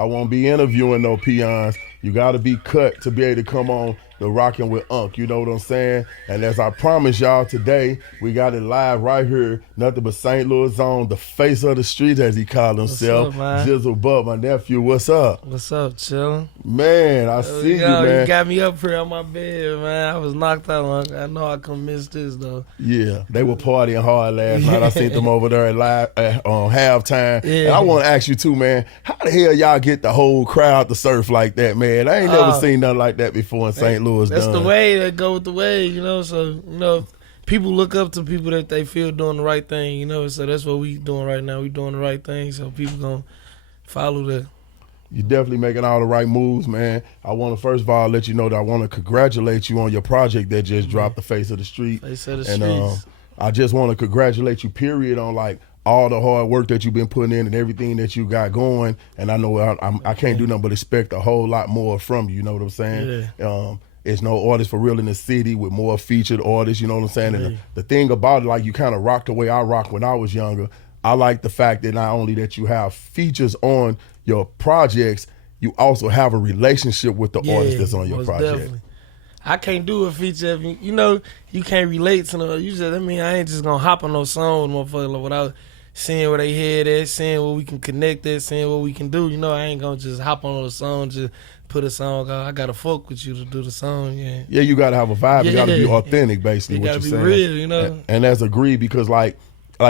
I won't be interviewing no peons. You got to be cut to be able to come on the Rockin' with Unk, you know what I'm saying? And as I promised y'all today, we got it live right here, nothing but St. Louis zone, the face of the street as he called himself. What's up, Jizzle Buckz, my nephew, what's up? What's up, chillin'? Man, I see you, man. You got me up here on my bed, man. I was knocked out. I know I couldn't miss this, though. Yeah, they were partying hard last night. I seen them over there on halftime. Yeah. And I want to ask you, too, man, how the hell y'all get the whole crowd to surf like that, man? I ain't never seen nothing like that before in St. Louis. That's the way that go with the way, you know. So, you know, people look up to people that they feel doing the right thing, you know. So that's what we doing right now. We doing the right thing, so people gonna follow that. You're definitely making all the right moves, man. I want to first of all let you know that I want to congratulate you on your project that just dropped, The Face of the Street. Face of the and, Streets. I just want to congratulate you, period, on like all the hard work that you've been putting in and everything that you got going. And I know I can't do nothing but expect a whole lot more from you. You know what I'm saying? Yeah. It's no artist for real in the city with more featured artists, you know what I'm saying? And the thing about it, like you kind of rocked the way I rocked when I was younger. I like the fact that not only that you have features on your projects, you also have a relationship with the artist that's on your project. Definitely. I can't do a feature if you know, you can't relate to no. You just, I mean, I ain't just gonna hop on no song with motherfucker without seeing where they head at, seeing what we can connect at, seeing what we can do. You know, I ain't gonna just hop on a song, just put a song out. I gotta fuck with you to do the song, yeah. Yeah, you gotta have a vibe. You gotta be authentic, basically, what you're saying. You gotta be real, you know. And that's agreed because like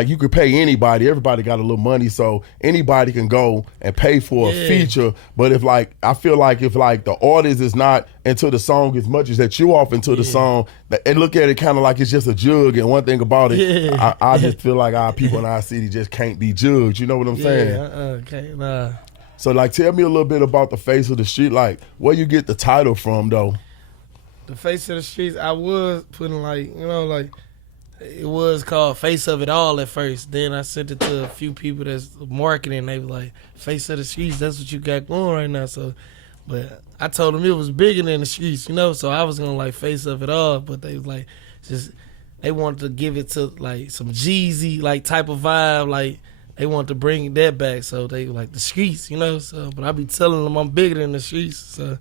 you could pay anybody. Everybody got a little money, so anybody can go and pay for a feature. But if like, I feel like if like the artist is not into the song as much as that you off into the song, and look at it kind of like it's just a jug. And one thing about it, I just feel like our people in our city just can't be judged. You know what I'm saying? Okay, nah. So like, tell me a little bit about The Face of the Street. Like, where you get the title from, though? The Face of the Streets, I was putting like, you know, like, it was called Face of It All at first. Then I sent it to a few people that's marketing. They were like, Face of the Streets, that's what you got going right now. So, but I told them it was bigger than the streets, you know. So I was gonna like Face of It All, but they was like, just they wanted to give it to like some Jeezy like type of vibe, like they wanted to bring that back. So they were like the streets, you know. So, but I be telling them I'm bigger than the streets. So.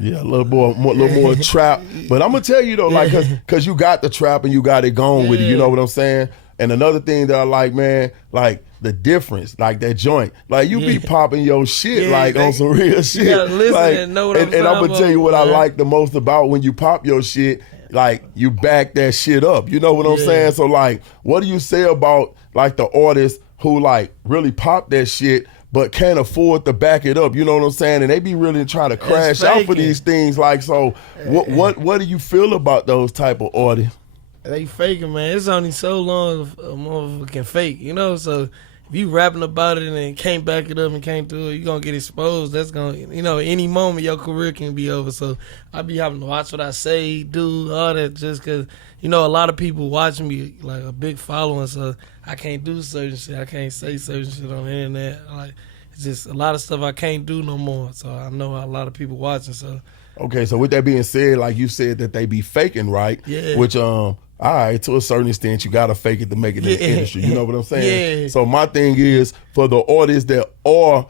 Yeah, a little more trap. But I'm gonna tell you though, like, cause you got the trap and you got it going with it. You know what I'm saying? And another thing that I like, man, like the difference, like that joint, like you be popping your shit like on some real shit. You gotta listen like, and know what I'm gonna tell you what I like the most about when you pop your shit. Like you back that shit up. You know what I'm saying? So like, what do you say about like the artists who like really pop that shit but can't afford to back it up, you know what I'm saying? And they be really trying to crash out for these things. Like, so what do you feel about those type of artists? They faking, man. It's only so long a motherfucker can fake, you know? So if you rapping about it and can't back it up and can't do it, you're going to get exposed. That's going to, you know, any moment your career can be over. So I be having to watch what I say, do, all that, just because, you know, a lot of people watching me, like a big following, so I can't do certain shit. I can't say certain shit on the internet. Like, it's just a lot of stuff I can't do no more. So I know a lot of people watching, so. Okay, so with that being said, like you said that they be faking, right? Yeah. Which, all right, to a certain extent, you got to fake it to make it in the industry. You know what I'm saying? Yeah. So my thing is, for the artists that are,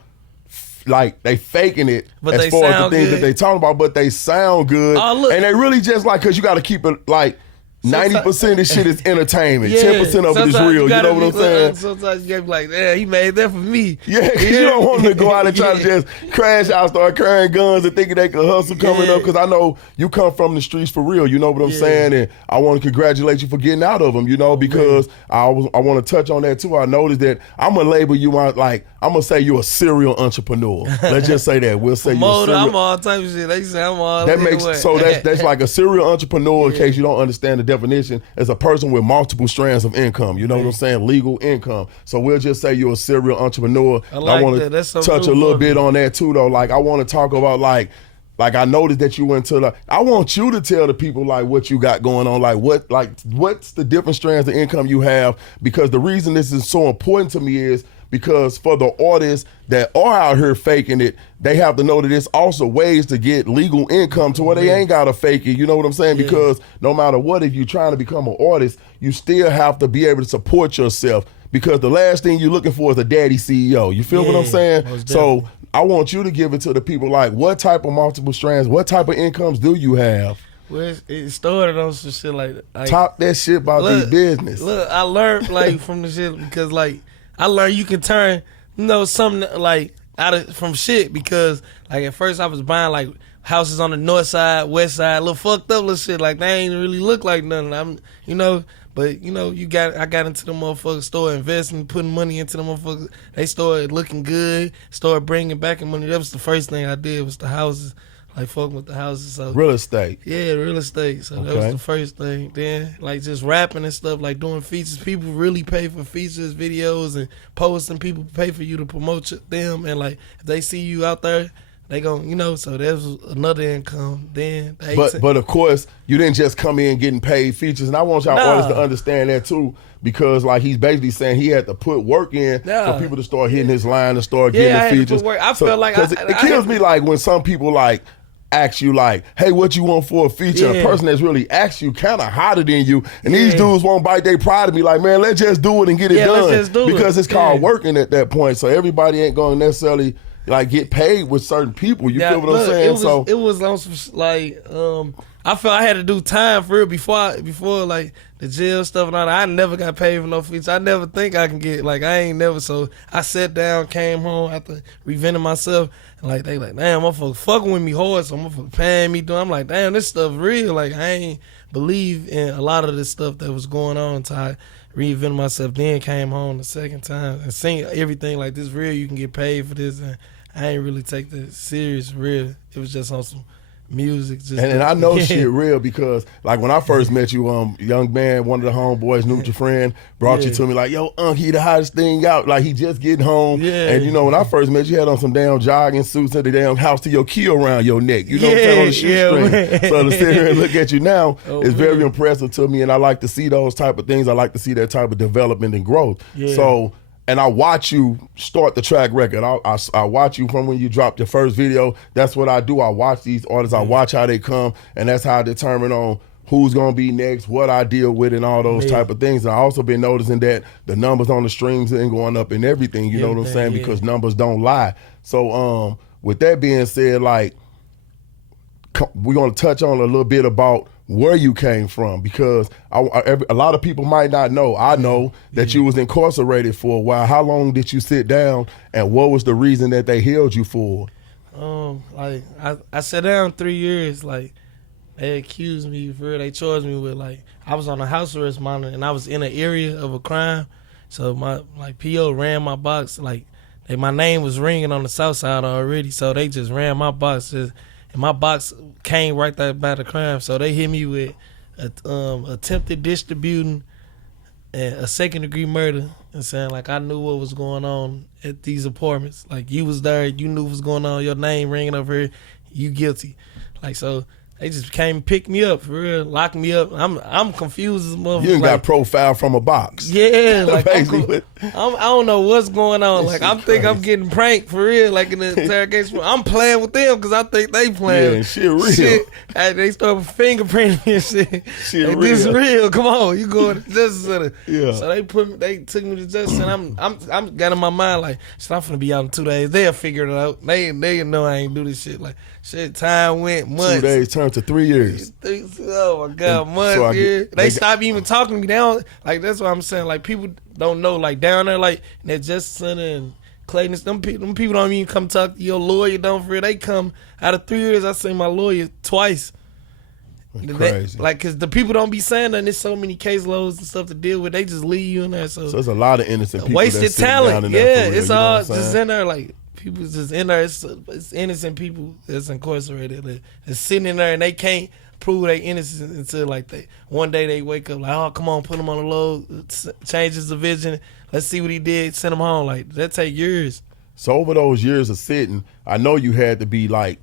like, they faking it but as far as the things that they talking about, but they sound good. And they really just, like, because you got to keep it, like, 90% of this shit is entertainment. 10% of it is real. You know what I'm saying? Sometimes you gotta be like, yeah, he made that for me. Yeah, because you don't want to go out and try to just crash out, start carrying guns and thinking they can hustle coming up. Because I know you come from the streets for real. You know what I'm saying? And I want to congratulate you for getting out of them, you know, because I want to touch on that too. I noticed that I'm going to label you like, I'm going to say you're a serial entrepreneur. Let's just say that. We'll say you're I'm all type of shit. They say I'm all that makes so that's like a serial entrepreneur, in case you don't understand the definition, as a person with multiple strands of income. You know what I'm saying? Legal income. So we'll just say you're a serial entrepreneur. I want to touch a little bit on that too, though. Like, I want to talk about like I noticed that you went to like, I want you to tell the people like what you got going on, like what's the different strands of income you have, because the reason this is so important to me is because for the artists that are out here faking it, they have to know that there's also ways to get legal income to where they ain't gotta fake it. You know what I'm saying? Because no matter what, if you're trying to become an artist, you still have to be able to support yourself. because the last thing you're looking for is a daddy CEO. You feel what I'm saying? So I want you to give it to the people. Like, what type of multiple strands, what type of incomes do you have? Well, it started on some shit like talk that shit about these business. Look, I learned like from the shit because like I learned you can turn something like from shit because like at first I was buying like houses on the north side, west side, little fucked up little shit like they ain't really look like nothing. But I got into the motherfuckers, started investing, putting money into the motherfuckers. They started looking good, started bringing back money. That was the first thing I did was the houses. Like fucking with the houses. So real estate. Yeah, real estate. So that was the first thing. Then like just rapping and stuff, like doing features. People really pay for features, videos, and posting. People pay for you to promote them. And like if they see you out there, they gon' so that was another income. Then but of course you didn't just come in getting paid features. And I want y'all artists to understand that too. Because like he's basically saying he had to put work in for people to start hitting his line and start getting the features. I felt like it kills me like when some people like ask you like, hey, what you want for a feature? A person that's really asked you kind of hotter than you, and these dudes won't bite their pride and be like, man, let's just do it and get it done. Let's just do because it. It's called working at that point. So everybody ain't going to necessarily like get paid with certain people. You feel what I'm saying? It was on some like I felt I had to do time for real before like the jail stuff and all that. I never got paid for no features. I never think I can get like I ain't never. So I sat down, came home after reventing myself, and like they like, damn, motherfucker fucking with me hard, so motherfucker paying me. I'm like, damn, this stuff real. Like I ain't believe in a lot of this stuff that was going on until I reinvented myself. Then came home the second time and seen everything like this real. You can get paid for this, and I ain't really take that serious real. It was just on some music. And I know shit real because like when I first met you, young man, one of the homeboys, knew your friend, brought you to me like, yo, Unk, he the hottest thing out. Like he just getting home. And when I first met you, had on some damn jogging suits at the damn house to your key around your neck. You know what I'm saying? On the shoestring. So to sit here and look at you now is very impressive to me, and I like to see those type of things. I like to see that type of development and growth. So and I watch you start the track record. I watch you from when you dropped your first video. That's what I do. I watch these artists. I watch how they come, and that's how I determine on who's going to be next, what I deal with, and all those type of things. And I also been noticing that the numbers on the streams ain't going up and everything. You know what I'm saying? Because numbers don't lie. So with that being said, like we're going to touch on a little bit about where you came from, because a lot of people might not know. I know that you was incarcerated for a while. How long did you sit down, and what was the reason that they held you for? Like I sat down 3 years. Like they accused me for real. They charged me with like I was on a house arrest monitor and I was in an area of a crime. So my PO ran my box. Like my name was ringing on the south side already. So they just ran my box. And my box came right there by the crime. So they hit me with attempted distributing and a second-degree murder, and saying, like, I knew what was going on at these apartments. Like, you was there, you knew what was going on, your name ringing over here, you guilty. Like, so they just came and picked me up, for real, locked me up. I'm confused as a motherfucker. You got profiled from a box. Yeah, like, I don't know what's going on. Like, I'm thinking I'm getting pranked, for real, like in the interrogation. I'm playing with them because I think they playing. Yeah, shit real. And they started fingerprinting me and shit. Shit like, real. This real. Come on, you going to the Justice Center. Yeah. So they took me to Justice Center. I'm got in my mind like, shit, I'm finna be out in 2 days. They'll figure it out. They know I ain't do this shit. Like, shit, time went months. 2 days turned to 3 years. Oh my God, months. They stop even talking to me down. Like, that's what I'm saying. Like, people don't know. Like, down there, like that Justice Center and Clayton, them people don't even come talk to your lawyer. Don't for real. They come out of 3 years. I seen my lawyer twice. Crazy. Like, cause the people don't be saying that. There's so many caseloads and stuff to deal with. They just leave you in there. So there's a lot of innocent people. Wasted that talent. down in there for real, it's all just in there. Like, people just in there. It's innocent people that's incarcerated. That's sitting in there and they can't prove their innocence until like one day they wake up like, oh, come on, put him on the load, changes the vision. Let's see what he did. Send him home. Like, that take years. So over those years of sitting, I know you had to be like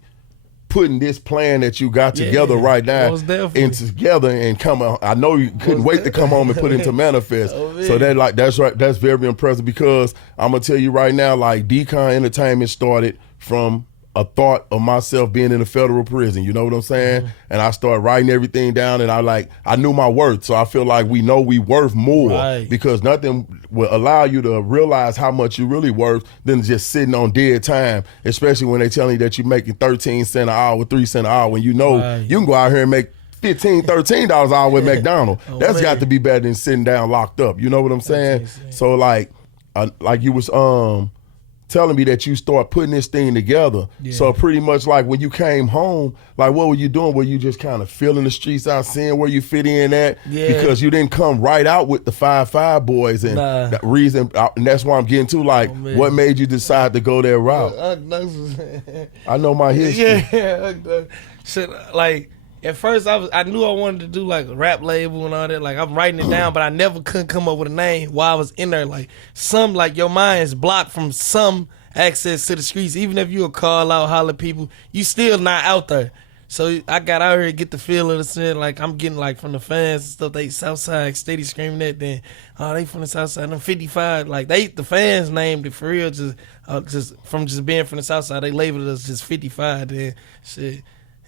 putting this plan that you got together right now and together and come on. I know you couldn't wait to come home and put it into manifest. So that's right. That's very impressive, because I'm gonna tell you right now, like DCON Entertainment started from a thought of myself being in a federal prison, you know what I'm saying? And I started writing everything down, and I knew my worth. So I feel like we know we worth more because nothing will allow you to realize how much you really worth than just sitting on dead time, especially when they telling you that you're making 13 cents an hour, 3 cents an hour, when you know you can go out here and make $15, $13 an hour with McDonald's. That's got to be better than sitting down locked up. You know what I'm saying? So like you was telling me that you start putting this thing together. So pretty much like when you came home, like what were you doing? Were you just kind of feeling the streets out, seeing where you fit in at? Because you didn't come right out with the 5-5 boys, and that reason, and that's why I'm getting to like, what made you decide to go that route? I know my history. Shit, like at first I knew I wanted to do like a rap label and all that. Like I'm writing it down, but I never couldn't come up with a name while I was in there. Like like your mind is blocked from some access to the streets. Even if you a call out, holler people, you still not out there. So I got out here to get the feel of the shit. Like I'm getting like from the fans and stuff. They Southside steady screaming that. Then they from the Southside. Them 55. Like the fans named it for real. Just from just being from the Southside, they labeled us just 55. Then shit.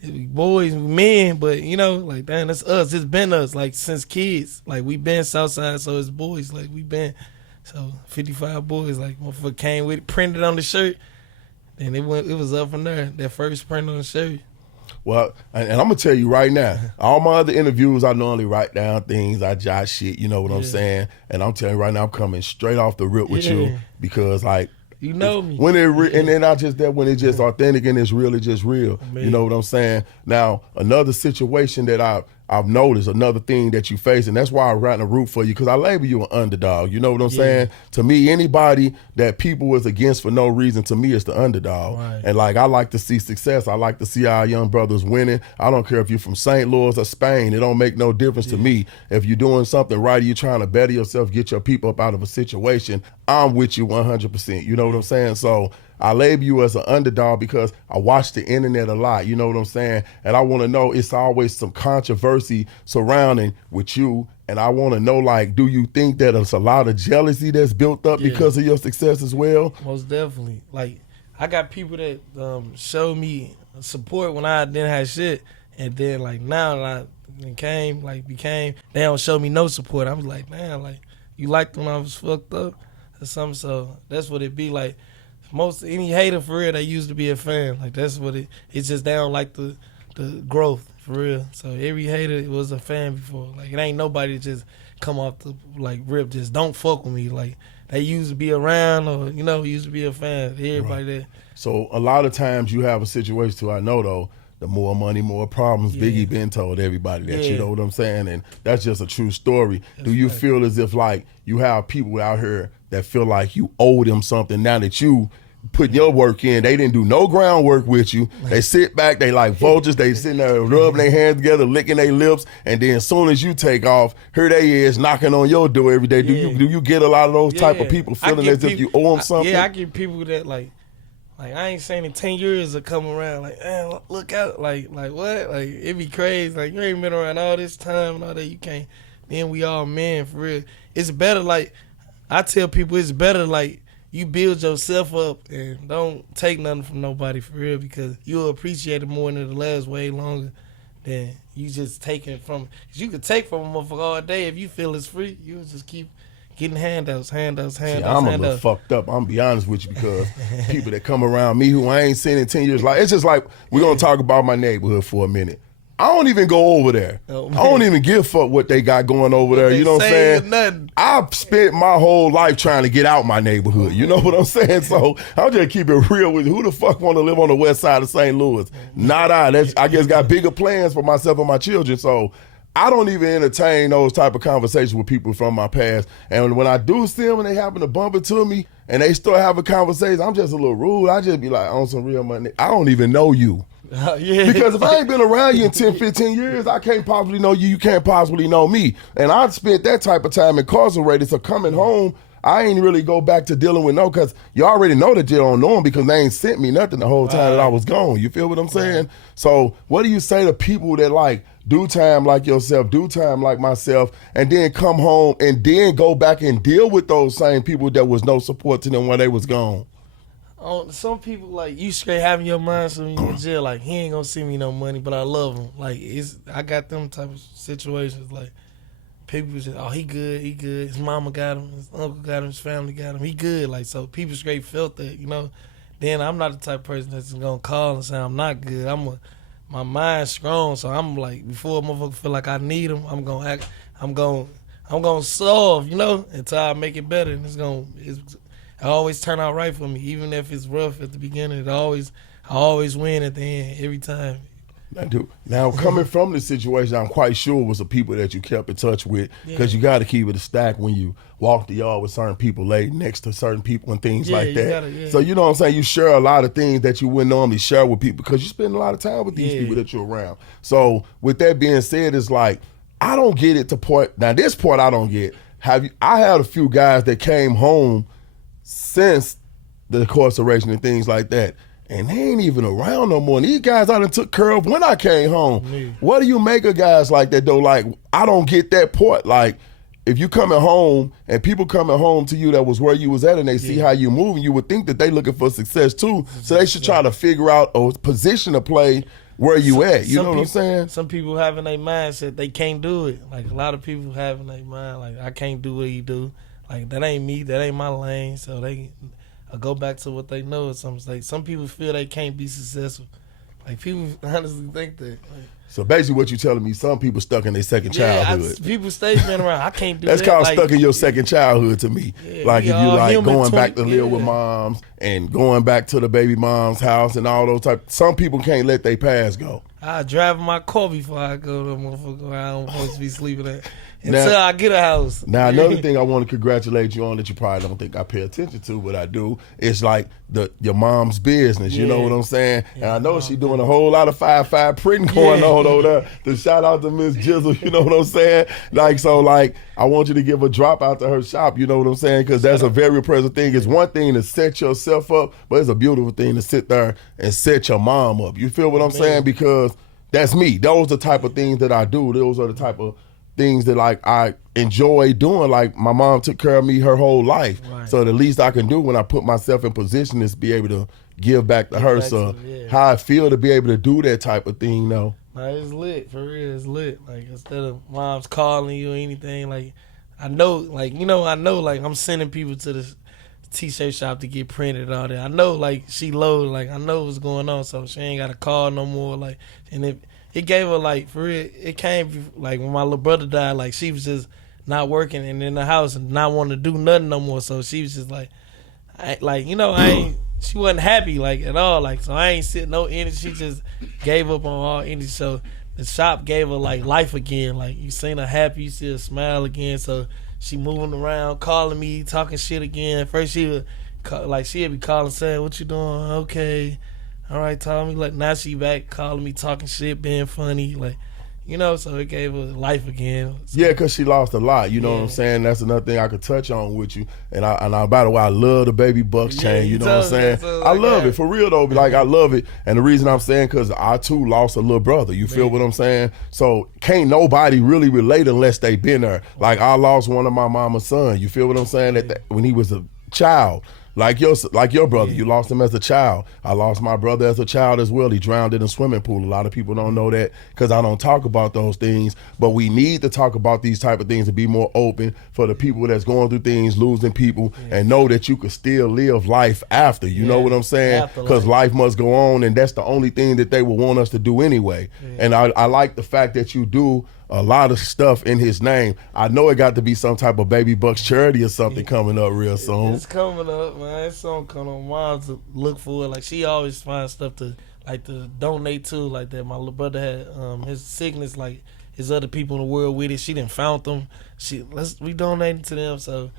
Boys, men, but you know, like damn, that's us. It's been us, like since kids. Like we been Southside, so it's boys. Like we been, so 55 boys. Like motherfucker came with it, printed on the shirt, and it was up from there. That first print on the shirt. Well, and I'm gonna tell you right now, all my other interviews, I normally write down things, I jot shit. You know what I'm saying? And I'm telling you right now, I'm coming straight off the rip with you because like. You know me. When and then not just that, when it's just authentic and it's really just real. You know what I'm saying? Now, another situation that I've noticed, another thing that you face, and that's why I'm writing a root for you, because I label you an underdog. You know what I'm saying? To me, anybody that people was against for no reason, to me, it's the underdog. And like, I like to see success. I like to see our young brothers winning. I don't care if you're from St. Louis or Spain. It don't make no difference to me. If you're doing something right, you're trying to better yourself, get your people up out of a situation, I'm with you 100%. You know what I'm saying? So I label you as an underdog because I watch the internet a lot, you know what I'm saying? And I want to know, it's always some controversy surrounding with you. And I want to know, like, do you think that there's a lot of jealousy that's built up because of your success as well? Most definitely. Like, I got people that show me support when I didn't have shit. And then, like, now that I became, they don't show me no support. I'm like, man, like, you liked when I was fucked up or something? So that's what it be like. Any hater for real, they used to be a fan. Like that's what it's just they don't like the growth for real. So every hater was a fan before. Like it ain't nobody just come off the like rip, just don't fuck with me. Like they used to be around or used to be a fan. Everybody there. So a lot of times you have a situation too, I know though, the more money, more problems. Biggie been told everybody that, you know what I'm saying? And that's just a true story. Do you feel as if like you have people out here that feel like you owe them something now that you put your work in? They didn't do no groundwork with you. They sit back, they like vultures, they sitting there rubbing their hands together, licking their lips, and then as soon as you take off, here they is knocking on your door every day. Do you get a lot of those type of people feeling as if you owe them something? Yeah, I get people that like I ain't seen in 10 years of come around like, man, look out, like what? Like it be crazy. Like you ain't been around all this time and all that, you can't. Then we all men for real. It's better, like I tell people, it's better like you build yourself up and don't take nothing from nobody for real, because you'll appreciate it more and it'll last way longer than you just taking it from. Cause you could take from a motherfucker all day if you feel it's free. You'll just keep getting handouts. See, I'm a little fucked up. I'm gonna be honest with you, because people that come around me who I ain't seen in 10 years, like it's just like we're gonna talk about my neighborhood for a minute. I don't even go over there. I don't even give a fuck what they got going over there. You know what I'm saying? Nothing. I've spent my whole life trying to get out my neighborhood. You know what I'm saying? So I'll just keep it real with you. Who the fuck want to live on the west side of St. Louis? Not I. I guess got bigger plans for myself and my children. So I don't even entertain those type of conversations with people from my past. And when I do see them and they happen to bump into me and they start having conversations, I'm just a little rude. I just be like, on some real money, I don't even know you. Because if I ain't been around you in 10, 15 years, I can't possibly know you. You can't possibly know me. And I spent that type of time incarcerated. So coming home, I ain't really go back to dealing with because you already know that you don't know them because they ain't sent me nothing the whole time that I was gone. You feel what I'm saying? So what do you say to people that like do time like yourself, do time like myself, and then come home and then go back and deal with those same people that was no support to them when they was gone? Some people like you straight having your mind so when you in jail like he ain't gonna see me no money but I love him like I got them type of situations like people just he good his mama got him his uncle got him his family got him he good like so people straight felt that then I'm not the type of person that's gonna call and say I'm not good my mind's strong so I'm like before a motherfucker feel like I need him I'm gonna solve until I make it better and it always turn out right for me, even if it's rough at the beginning. I always win at the end every time. I do. Now, coming from this situation, I'm quite sure it was the people that you kept in touch with because you got to keep it a stack when you walk the yard with certain people, lay next to certain people and things like that. So you know what I'm saying? You share a lot of things that you wouldn't normally share with people because you spend a lot of time with these people that you're around. So with that being said, it's like I don't get it to point. Now this part I don't get. I had a few guys that came home since the incarceration and things like that, and they ain't even around no more. And these guys I done took care of when I came home. What do you make of guys like that though? Like, I don't get that part. Like, if you coming home and people coming home to you that was where you was at and they see how you moving, you would think that they looking for success too. So they should try to figure out a position to play where you at. You know what I'm saying? Some people have in their mindset they can't do it. Like a lot of people have in their mind like I can't do what he do. Like, that ain't me, that ain't my lane, so they go back to what they know or something. Like, some people feel they can't be successful. Like, people honestly think that. Like, so basically what you're telling me, some people stuck in their second childhood. People stay been around, I can't do that. That's called stuck in your second childhood to me. Like, if you like going back to live with moms and going back to the baby mom's house and all those some people can't let their past go. I drive my car before I go to a motherfucker where I don't supposed to be sleeping at. Until I get a house. Now, another thing I want to congratulate you on that you probably don't think I pay attention to, but I do, is like your mom's business. You know what I'm saying? And I know she's doing a whole lot of 5-5 printing going on over there. To shout out to Miss Jizzle, you know what I'm saying? Like, so, like, I want you to give a drop out to her shop, you know what I'm saying? Because that's a very impressive thing. It's one thing to set yourself up, but it's a beautiful thing to sit there and set your mom up. You feel what I'm saying? Because that's me. Those are the type of things that I do. Those are the type of things that like I enjoy doing. Like, my mom took care of me her whole life. So the least I can do when I put myself in position is be able to give back to her. So how I feel to be able to do that type of thing though. Like, it's lit, for real, it's lit. Like, instead of moms calling you or anything, like, I know, like, like, I'm sending people to the t-shirt shop to get printed and all that. I know, like, she low, like, I know what's going on, so she ain't got to call no more, like, and it gave her, like, for real, it came, like, when my little brother died, like, she was just not working and in the house and not wanting to do nothing no more, so she was just like, she wasn't happy, like, at all, like, so I ain't sitting no energy, she just gave up on all energy, so the shop gave her, like, life again, like, you seen her happy, you see her smile again, so she moving around, calling me, talking shit again. First she would, she'd be calling, saying, "What you doing? Okay, all right, Tommy." Like, now she back calling me, talking shit, being funny, like, so it gave her life again. So, yeah, because she lost a lot. You know what I'm saying? That's another thing I could touch on with you. And I by the way, I love the Baby Buckz chain. You know what I'm saying? I love it for real though. Like, I love it. And the reason I'm saying, because I too lost a little brother. You feel what I'm saying? So can't nobody really relate unless they been there. Like, I lost one of my mama's son. You feel what I'm saying? When he was a child. Like your brother, you lost him as a child. I lost my brother as a child as well. He drowned in a swimming pool. A lot of people don't know that because I don't talk about those things. But we need to talk about these type of things and be more open for the people that's going through things, losing people, and know that you can still live life after. You know what I'm saying? Because life must go on, and that's the only thing that they will want us to do anyway. And I like the fact that you do a lot of stuff in his name. I know it got to be some type of Baby Buckz charity or something coming up real soon. It's coming up, man. It's something coming on. Mom's to look for it. Like, she always finds stuff to donate to, like that. My little brother had his sickness, like, his other people in the world with it. She done found them. We donating to them, so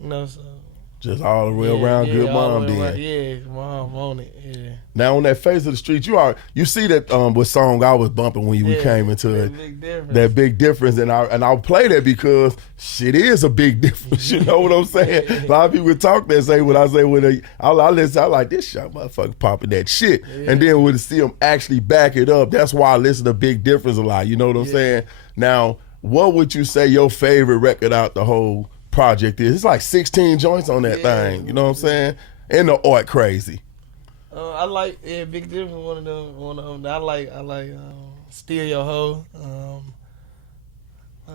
so. Just all the way around good mom then. Yeah, mom on it, yeah. Now, on that face of the street, you see that what song I was bumping when we came into it. That big difference. And I'll play that because shit is a big difference. You know what I'm saying? A lot of people talk that say what I say when I listen, I like this shit, motherfucker popping that shit. Yeah. And then when to see them actually back it up, that's why I listen to Big Difference a lot. You know what I'm saying? Now, what would you say your favorite record out the whole project is? It's like 16 joints on that thing, you know what I'm saying? and the art crazy? I like Big Difference. One of them. I like Steal Your Hoe.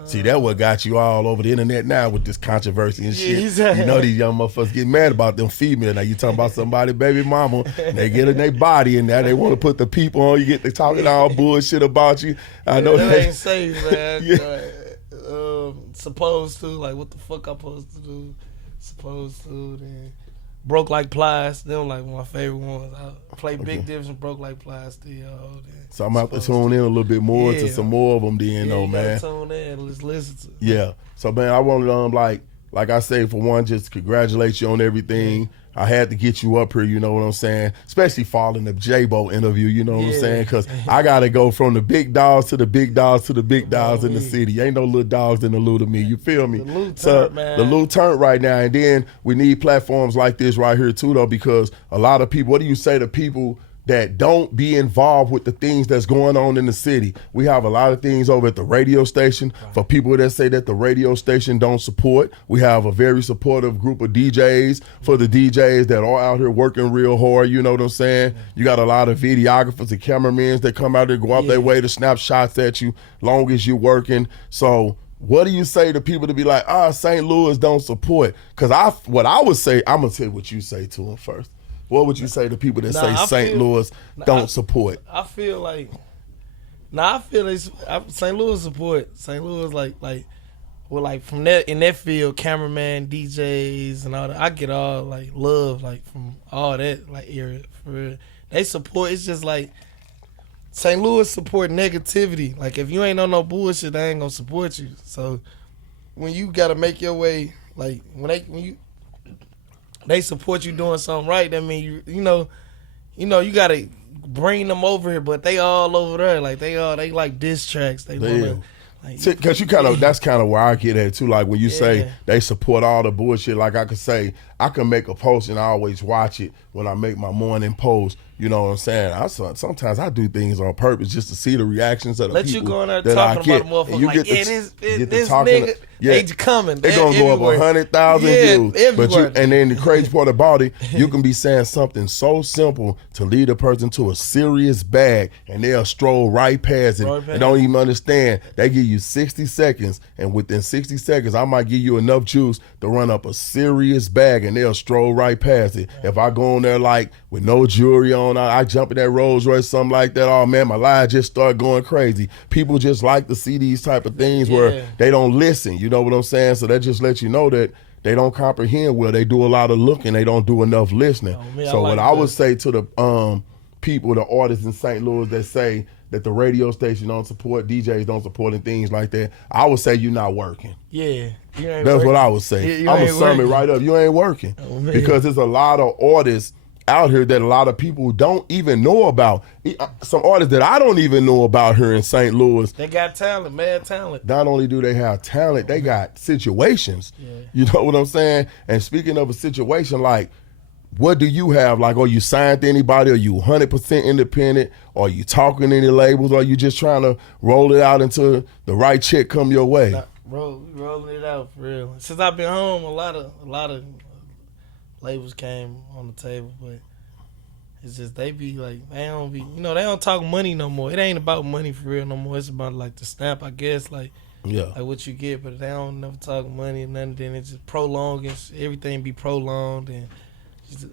See, that what got you all over the internet now with this controversy and shit. Exactly. You know these young motherfuckers get mad about them female. Now you talking about somebody, baby mama, they get in their body and now they want to put the people on. You get to talking all bullshit about you. I know that ain't safe, man. Yeah. Supposed to, like, what the fuck I'm supposed to do? Supposed to, then Broke Like Plies. Them like my favorite ones. I play Big Difference and Broke Like Plies still. So I'm about to tune in a little bit more to some more of them then, though, man. Tune in, let's listen to. Yeah. So man, I wanted like I say, for one, just congratulate you on everything. I had to get you up here, you know what I'm saying? Especially following the J-Bo interview, you know what I'm saying? Because I got to go from the big dogs to the big dogs to the big dogs in the city. Ain't no little dogs in the Luh to me, you feel me? The Luh so man. The Luh turn right now. And then we need platforms like this right here too, though, because a lot of people, what do you say to people that don't be involved with the things that's going on in the city? We have a lot of things over at the radio station. For people that say that the radio station don't support, we have a very supportive group of DJs for the DJs that are out here working real hard, you know what I'm saying? You got a lot of videographers and cameramen that come out there, go out their way to snap shots at you long as you're working. So what do you say to people to be like, St. Louis don't support? Because what I would say, I'm going to tell you what you say to them first. What would you say to people that say St. Louis don't support? I feel like, St. Louis support. St. Louis like from that in that field, cameraman, DJs, and all that. I get all like love like from all that like area for real. They support. It's just like St. Louis support negativity. Like if you ain't on no bullshit, they ain't gonna support you. So when you gotta make your way, like when they support you doing something right, that mean you know you gotta bring them over here, but they all over there. Like they like diss tracks. They wanna, like, cause you that's kind of where I get at too. Like when you say they support all the bullshit, like I could say I can make a post and I always watch it when I make my morning post. You know what I'm saying? Sometimes I do things on purpose just to see the reactions of the people. Let you go in there that talking I about the motherfucker. You like, get this nigga, they coming. They're going to go up 100,000 views. But and then the crazy part about it, you can be saying something so simple to lead a person to a serious bag, and they'll stroll right past it and don't even understand. They give you 60 seconds, and within 60 seconds, I might give you enough juice to run up a serious bag, and they'll stroll right past it. If I go on there like with no jewelry on, I jump in that Rolls Royce, something like that. Oh man, my life just started going crazy. People just like to see these type of things where they don't listen. You know what I'm saying? So that just lets you know that they don't comprehend well. They do a lot of looking. They don't do enough listening. So what I would say to the people, the artists in St. Louis that say that the radio station don't support, DJs don't support, and things like that, I would say you're not working. Yeah. That's what I would say. I'm going to sum it right up. You ain't working. Because there's a lot of artists out here that a lot of people don't even know about. Some artists that I don't even know about here in St. Louis. They got talent, mad talent. Not only do they have talent, they got situations. You know what I'm saying? And speaking of a situation, like, what do you have? Like, are you signed to anybody? Are you 100% independent? Are you talking to any labels? Or are you just trying to roll it out until the right check come your way? Rolling it out for real. Since I've been home, a lot of labels came on the table, but it's just they be like, they don't talk money no more. It ain't about money for real no more. It's about like the snap, I guess, like what you get, but they don't never talk money or nothing. Then it's just prolonging. Everything be prolonged and just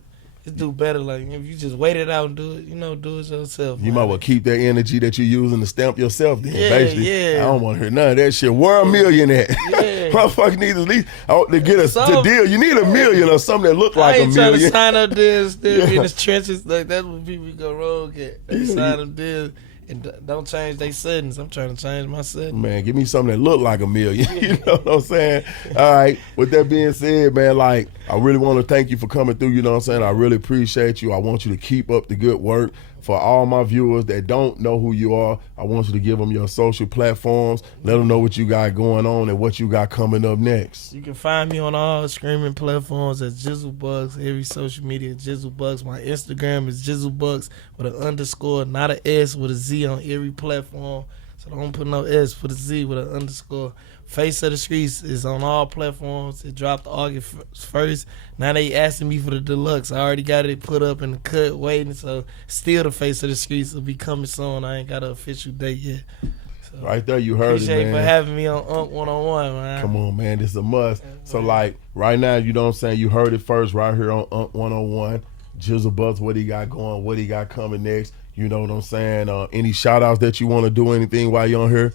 do better. Like if you just wait it out and do it, do it yourself. You might well keep that energy that you're using to stamp yourself then, basically. I don't want to hear none of that shit. Where a million at? Motherfucker need at least to get to deal. You need $1 million or something that look like $1 million. I ain't trying to sign up deals, still be in the trenches. Like that's what people go rogue at. They sign them deals and don't change their settings. I'm trying to change my settings. Man, give me something that look like $1 million. You know what I'm saying? All right. With that being said, man, like I really want to thank you for coming through. You know what I'm saying? I really appreciate you. I want you to keep up the good work. For all my viewers that don't know who you are, I want you to give them your social platforms. Let them know what you got going on and what you got coming up next. You can find me on all streaming platforms at Jizzle Buckz. Every social media, Jizzle Buckz. My Instagram is Jizzle Buckz with an underscore, not an S, with a Z on every platform. So don't put no S, put a Z with an underscore. Face of the Streets is on all platforms. It dropped August 1st. Now they asking me for the deluxe. I already got it put up in the cut waiting. So still the Face of the Streets will be coming soon. I ain't got an official date yet. So right there, you heard it, man. Appreciate for having me on Unk 101, man. Come on, man. This is a must. So, like, right now, you know what I'm saying? You heard it first right here on Unk 101. Jizzle Buckz, what he got going, what he got coming next. You know what I'm saying? Any shout-outs that you want to do, anything while you're on here?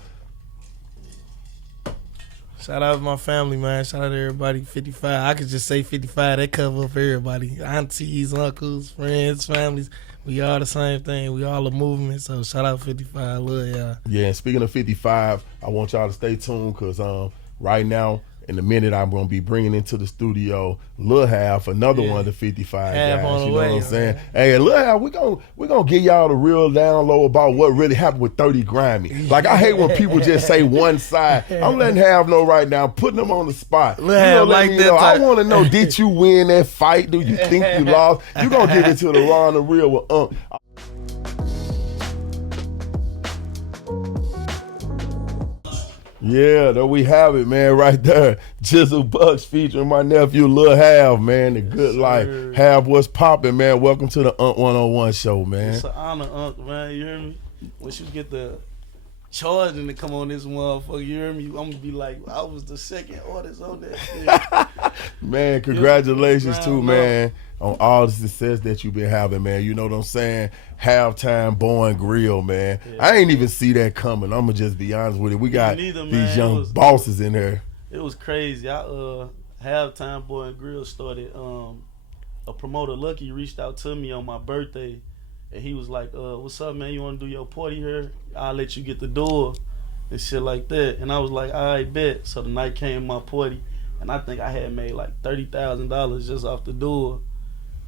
Shout out to my family, man. Shout out to everybody. 55. I could just say 55. They cover up everybody. Aunties, uncles, friends, families. We all the same thing. We all a movement. So shout out 55. I love y'all. Yeah, and speaking of 55, I want y'all to stay tuned because right now, in a minute, I'm going to be bringing into the studio Luh Half, another one of the 55 Half guys. on the You know way, what I'm saying? man. Hey, Luh Half, we're gonna give y'all the real down low about what really happened with 30 Grimy. Like, I hate when people just say one side. I'm letting Half know right now, putting them on the spot. Luh Half like that I type. want to know, did you win that fight? Do you think you lost? You're going to get into the raw and the real with Unk. Yeah, there we have it, man, right there. Jizzle Buckz featuring my nephew, Luh Half, man, the good life. Half, what's popping, man? Welcome to the Unk 101 show, man. It's an honor, Unk, man, you hear me? Once you get the charging to come on this motherfucker, you hear me? I'm going to be like, I was the second artist on that shit. Man, congratulations too, man, on all the success that you've been having, man. You know what I'm saying? Halftime Born Grill, man. Yeah. I ain't even see that coming. I'm going to just be honest with you. We got neither, these man. young bosses in there. It was crazy. Halftime Boy and Grill started, a promoter, Lucky, reached out to me on my birthday, and he was like, what's up, man? You want to do your party here? I'll let you get the door and shit like that. And I was like, all right, bet. So the night came my party, and I think I had made like $30,000 just off the door.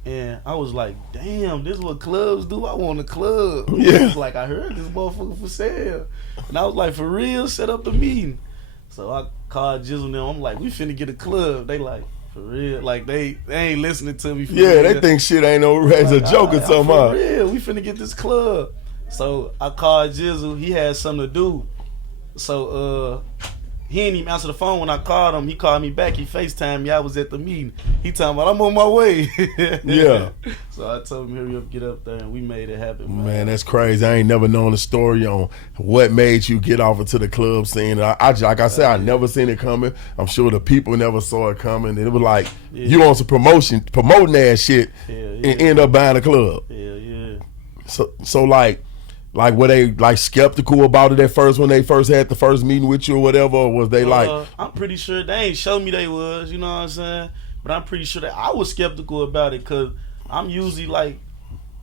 And I was like, damn, this is what clubs do? I want a club. Yeah. He was like, I heard this motherfucker for sale. And I was like, for real? Set up the meeting. So I called Jizzle and them. I'm like, we finna get a club. They like, for real? Like, they ain't listening to me for real. They think shit ain't no, it's a joke or something. For real, we finna get this club. So I called Jizzle. He had something to do. So he didn't even answer the phone when I called him. He called me back. He FaceTimed me. I was at the meeting. He talking about, I'm on my way. Yeah. So I told him, hurry up, get up there, and we made it happen, Man, that's crazy. I ain't never known the story on what made you get off into the club scene. I like I said, I never seen it coming. I'm sure the people never saw it coming. And it was like, you on some promoting ass shit, and end up buying a club. Yeah. So like were they like skeptical about it at first when they first had the first meeting with you or whatever, or was they like? I'm pretty sure they ain't showed me they was, you know what I'm saying? But I'm pretty sure that I was skeptical about it because I'm usually like,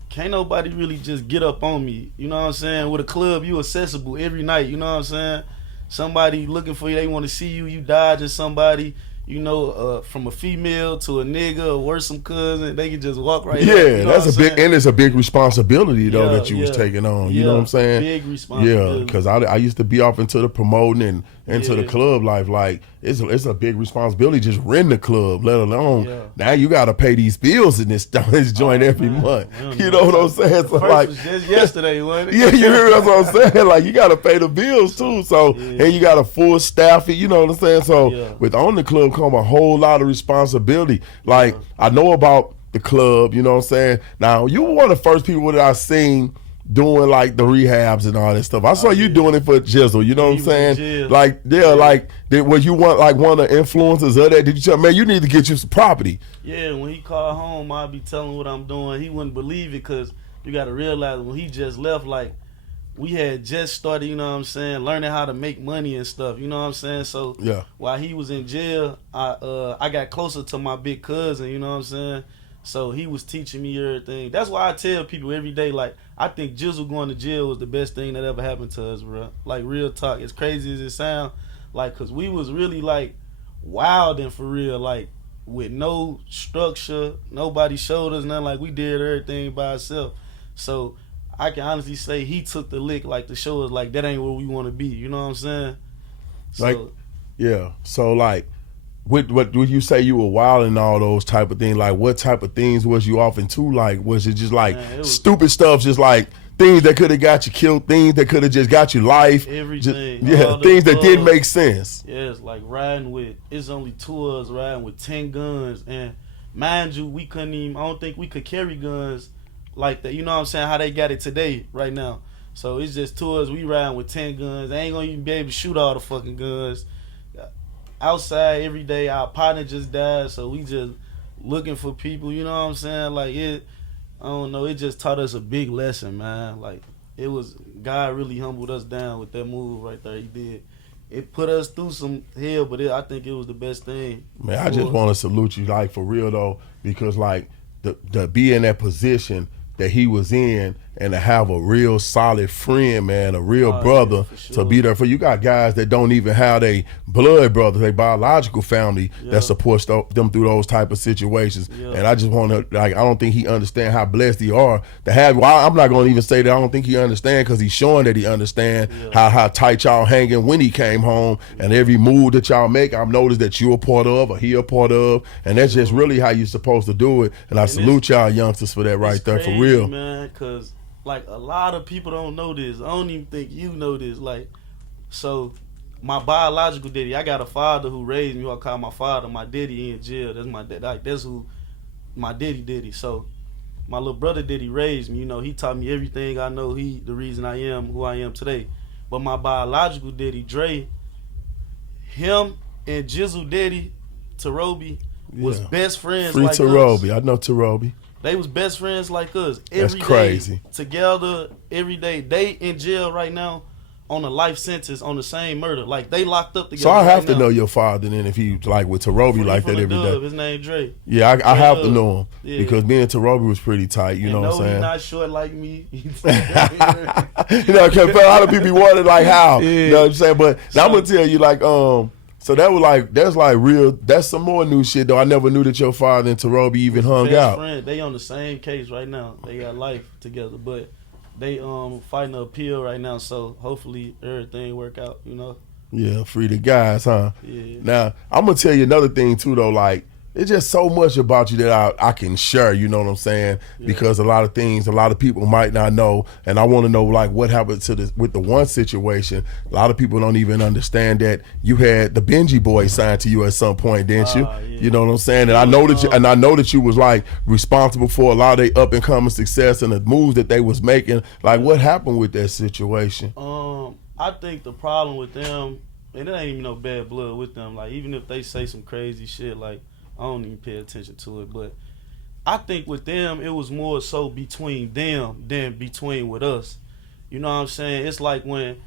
can't nobody really just get up on me, you know what I'm saying? With a club, you accessible every night, you know what I'm saying? Somebody looking for you, they want to see you, you dodging somebody, you know, from a female to a nigga or worse, some cousin, they can just walk right Yeah, up, you know that's what a big, I'm saying? and it's a big responsibility though that you was Yeah. taking on. You know what I'm saying? Big responsibility. Yeah, because I used to be off into the promoting and into the club life. Like it's a big responsibility just renting the club, let alone now you got to pay these bills in this joint every month. You know what I'm saying? So First like was just yesterday, wasn't it? yeah, you hear what I'm saying? Like you got to pay the bills too. So and you got a full staff. You know what I'm saying? So with owning the club come a whole lot of responsibility. Like I know about the club. You know what I'm saying? Now you were one of the first people that I seen doing like the rehabs and all that stuff. I saw you doing it for Jizzle, you know what I'm saying? Like, like, was you one of the influencers of that? Did you tell, man, you need to get you some property? Yeah, when he called home, I'd be telling what I'm doing. He wouldn't believe it because you got to realize when he just left, like, we had just started, you know what I'm saying, learning how to make money and stuff, you know what I'm saying? So while he was in jail, I got closer to my big cousin, you know what I'm saying? So he was teaching me everything. That's why I tell people every day, like, I think Jizzle going to jail was the best thing that ever happened to us, bro. Like, real talk. As crazy as it sound, like, because we was really, like, wilding for real, like, with no structure. Nobody showed us nothing. Like, we did everything by ourselves. So I can honestly say he took the lick, like, to show us, like, that ain't where we want to be. You know what I'm saying? So, like, yeah. So, like, what would you say you were wild and all those type of things? Like, what type of things was you off into? Like, was it just like stupid stuff, just like things that could have got you killed, things that could have just got you life. Everything. Things that didn't make sense. Yes, like riding with, it's only 2 of us riding with 10 guns. And mind you, we couldn't even, I don't think we could carry guns like that. You know what I'm saying? How they got it today, right now. So it's just 2 of us, we riding with 10 guns. They ain't gonna even be able to shoot all the fucking guns. Outside every day, our partner just died, so we just looking for people, you know what I'm saying? Like it, I don't know, it just taught us a big lesson, man. Like it was, God really humbled us down with that move right there. He did. It put us through some hell, but I think it was the best thing. Man, I just want to salute you, like for real though, because like to be in that position that he was in and to have a real solid friend, man, a real brother to be there for you. Got guys that don't even have a blood brother, their biological family that supports them through those type of situations. And I just want to, like, I don't think he understand how blessed he are to have. Well, I'm not going to even say that I don't think he understand, because he's showing that he understand how tight y'all hanging when he came home, and every move that y'all make, I've noticed that you're a part of or he a part of, and that's just really how you're supposed to do it. And I salute y'all youngsters for that right there, for real. Man, because like a lot of people don't know this. I don't even think you know this. Like, so my biological daddy, I got a father who raised me, who I call my father. My daddy in jail. That's my dad. Like, that's who my daddy. So my little brother daddy raised me. You know, he taught me everything I know. He the reason I am who I am today. But my biological daddy, Dre, him and Jizzle daddy, Tarobi, was best friends. Free like Tarobi. us. I know Tarobi. They was best friends like us. That's crazy. Together, every day. They in jail right now on a life sentence on the same murder. Like, they locked up together. So I have to know your father then, if he like with Tarobi like that every day. His name Dre. Yeah, I have to know him because me and Tarobi was pretty tight. You know what I'm saying? He's not short like me. You know, because a lot of people be wondering like how. You know what I'm saying? But now I'm gonna tell you like So that was like, that's like real, that's some more new shit though. I never knew that your father and Tarobi even hung out. Friend. They on the same case right now. They got life together, but they fighting an appeal right now, so hopefully everything work out, you know? Yeah, free the guys, huh? Yeah. Now, I'm gonna tell you another thing too though, like, it's just so much about you that I can share, you know what I'm saying? Yeah. Because a lot of things, a lot of people might not know, and I want to know like what happened to this with the one situation. A lot of people don't even understand that you had the Benji boy signed to you at some point, didn't you? Yeah. You know what I'm saying? And I know that you was like responsible for a lot of their up and coming success and the moves that they was making. Like, what happened with that situation? I think the problem with them, and it ain't even no bad blood with them. Like, even if they say some crazy shit, like, I don't even pay attention to it, but I think with them, it was more so between them than between with us. You know what I'm saying? It's like when,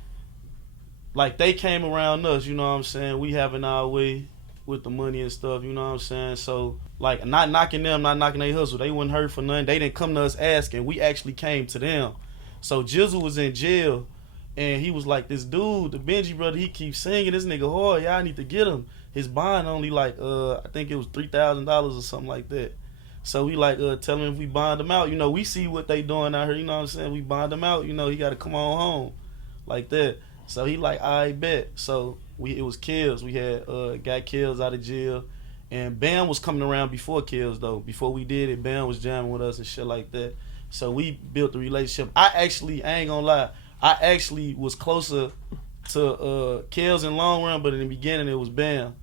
like, they came around us, you know what I'm saying? We having our way with the money and stuff, you know what I'm saying? So, like, not knocking them, not knocking their hustle. They wasn't hurt for nothing. They didn't come to us asking. We actually came to them. So Jizzle was in jail, and he was like, this dude, the Benji brother, he keeps singing, this nigga hard, y'all need to get him. His bond only like, I think it was $3,000 or something like that. So we like, tell him if we bond him out, you know, we see what they doing out here, you know what I'm saying? We bond him out, you know, he got to come on home like that. So he like, I bet. So it was Kills. We had got Kills out of jail. And Bam was coming around before Kills though. Before we did it, Bam was jamming with us and shit like that. So we built a relationship. I ain't gonna lie, I actually was closer to Kills in long run, but in the beginning it was Bam.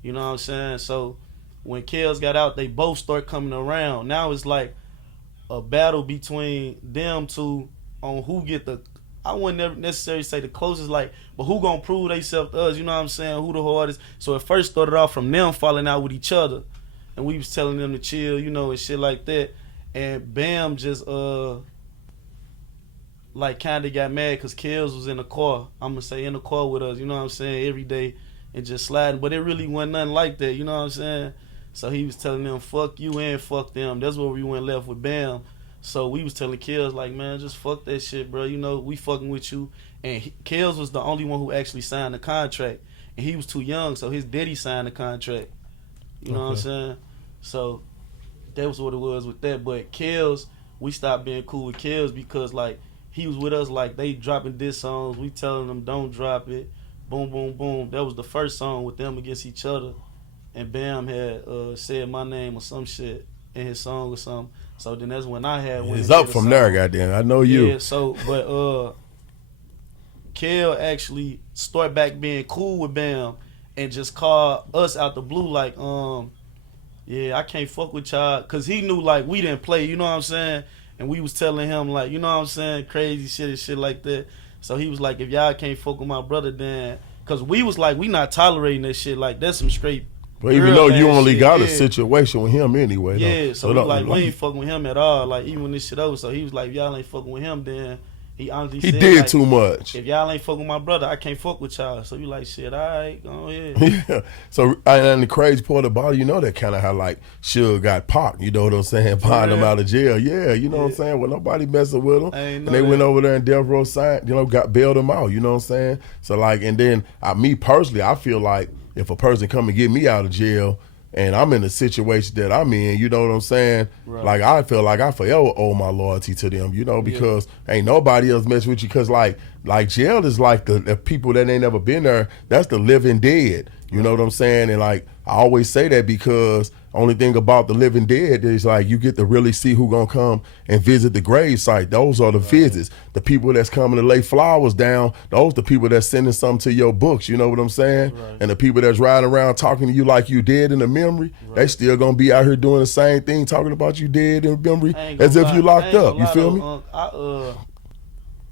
You know what I'm saying? So when Kels got out, they both start coming around. Now it's like a battle between them two on who get the, I wouldn't necessarily say the closest, like, but who gonna prove themselves to us, you know what I'm saying? Who the hardest. So it first started off from them falling out with each other. And we was telling them to chill, you know, and shit like that. And Bam just, like, kind of got mad because Kels was in the car. I'm gonna say in the car with us, you know what I'm saying, every day. And just sliding, but it really wasn't nothing like that, you know what I'm saying? So he was telling them, fuck you and fuck them. That's where we went left with Bam. So we was telling Kills, like, man, just fuck that shit, bro. You know, we fucking with you. And Kills was the only one who actually signed the contract. And he was too young, so his daddy signed the contract. You know what I'm saying? So that was what it was with that. But Kills, we stopped being cool with Kills because, like, he was with us, like, they dropping diss songs. We telling them, don't drop it. Boom, boom, boom. That was the first song with them against each other. And Bam had said my name or some shit in his song or something. So then that's when I had. It's up from there, goddamn. I know you. Yeah. So, but Kel actually started back being cool with Bam, and just called us out the blue like, yeah, I can't fuck with y'all, cause he knew like we didn't play. You know what I'm saying? And we was telling him like, you know what I'm saying, crazy shit and shit like that. So he was like, if y'all can't fuck with my brother, then, cause we was like, we not tolerating that shit. Like that's some straight. But even though you only got a situation with him anyway. Yeah, so like we ain't fucking with him at all. Like even when this shit over, so he was like, if y'all ain't fucking with him, then he honestly said, did like, too much. If y'all ain't fucking with my brother, I can't fuck with y'all. So you like, shit, all right, go ahead. Yeah. So and the crazy part about it, you know, that kind of how like Suge got popped. You know what I'm saying? Buying him out of jail. Yeah, you know what I'm saying? Well, nobody messing with him, and they went over there and Death Row signed, you know, got bailed him out. You know what I'm saying? So like, and then me personally, I feel like if a person come and get me out of jail, and I'm in the situation that I'm in, you know what I'm saying? Right. Like, I feel like I forever owe my loyalty to them, you know, because ain't nobody else mess with you. Because, like jail is like the people that ain't never been there, that's the living dead. You know what I'm saying? And, like, I always say that because only thing about the living dead is, like, you get to really see who gonna come and visit the grave site. Those are the visits. The people that's coming to lay flowers down, those the people that's sending something to your books, you know what I'm saying? Right. And the people that's riding around talking to you like you dead in the memory, they still gonna be out here doing the same thing, talking about you dead in memory as if you locked up. You feel me?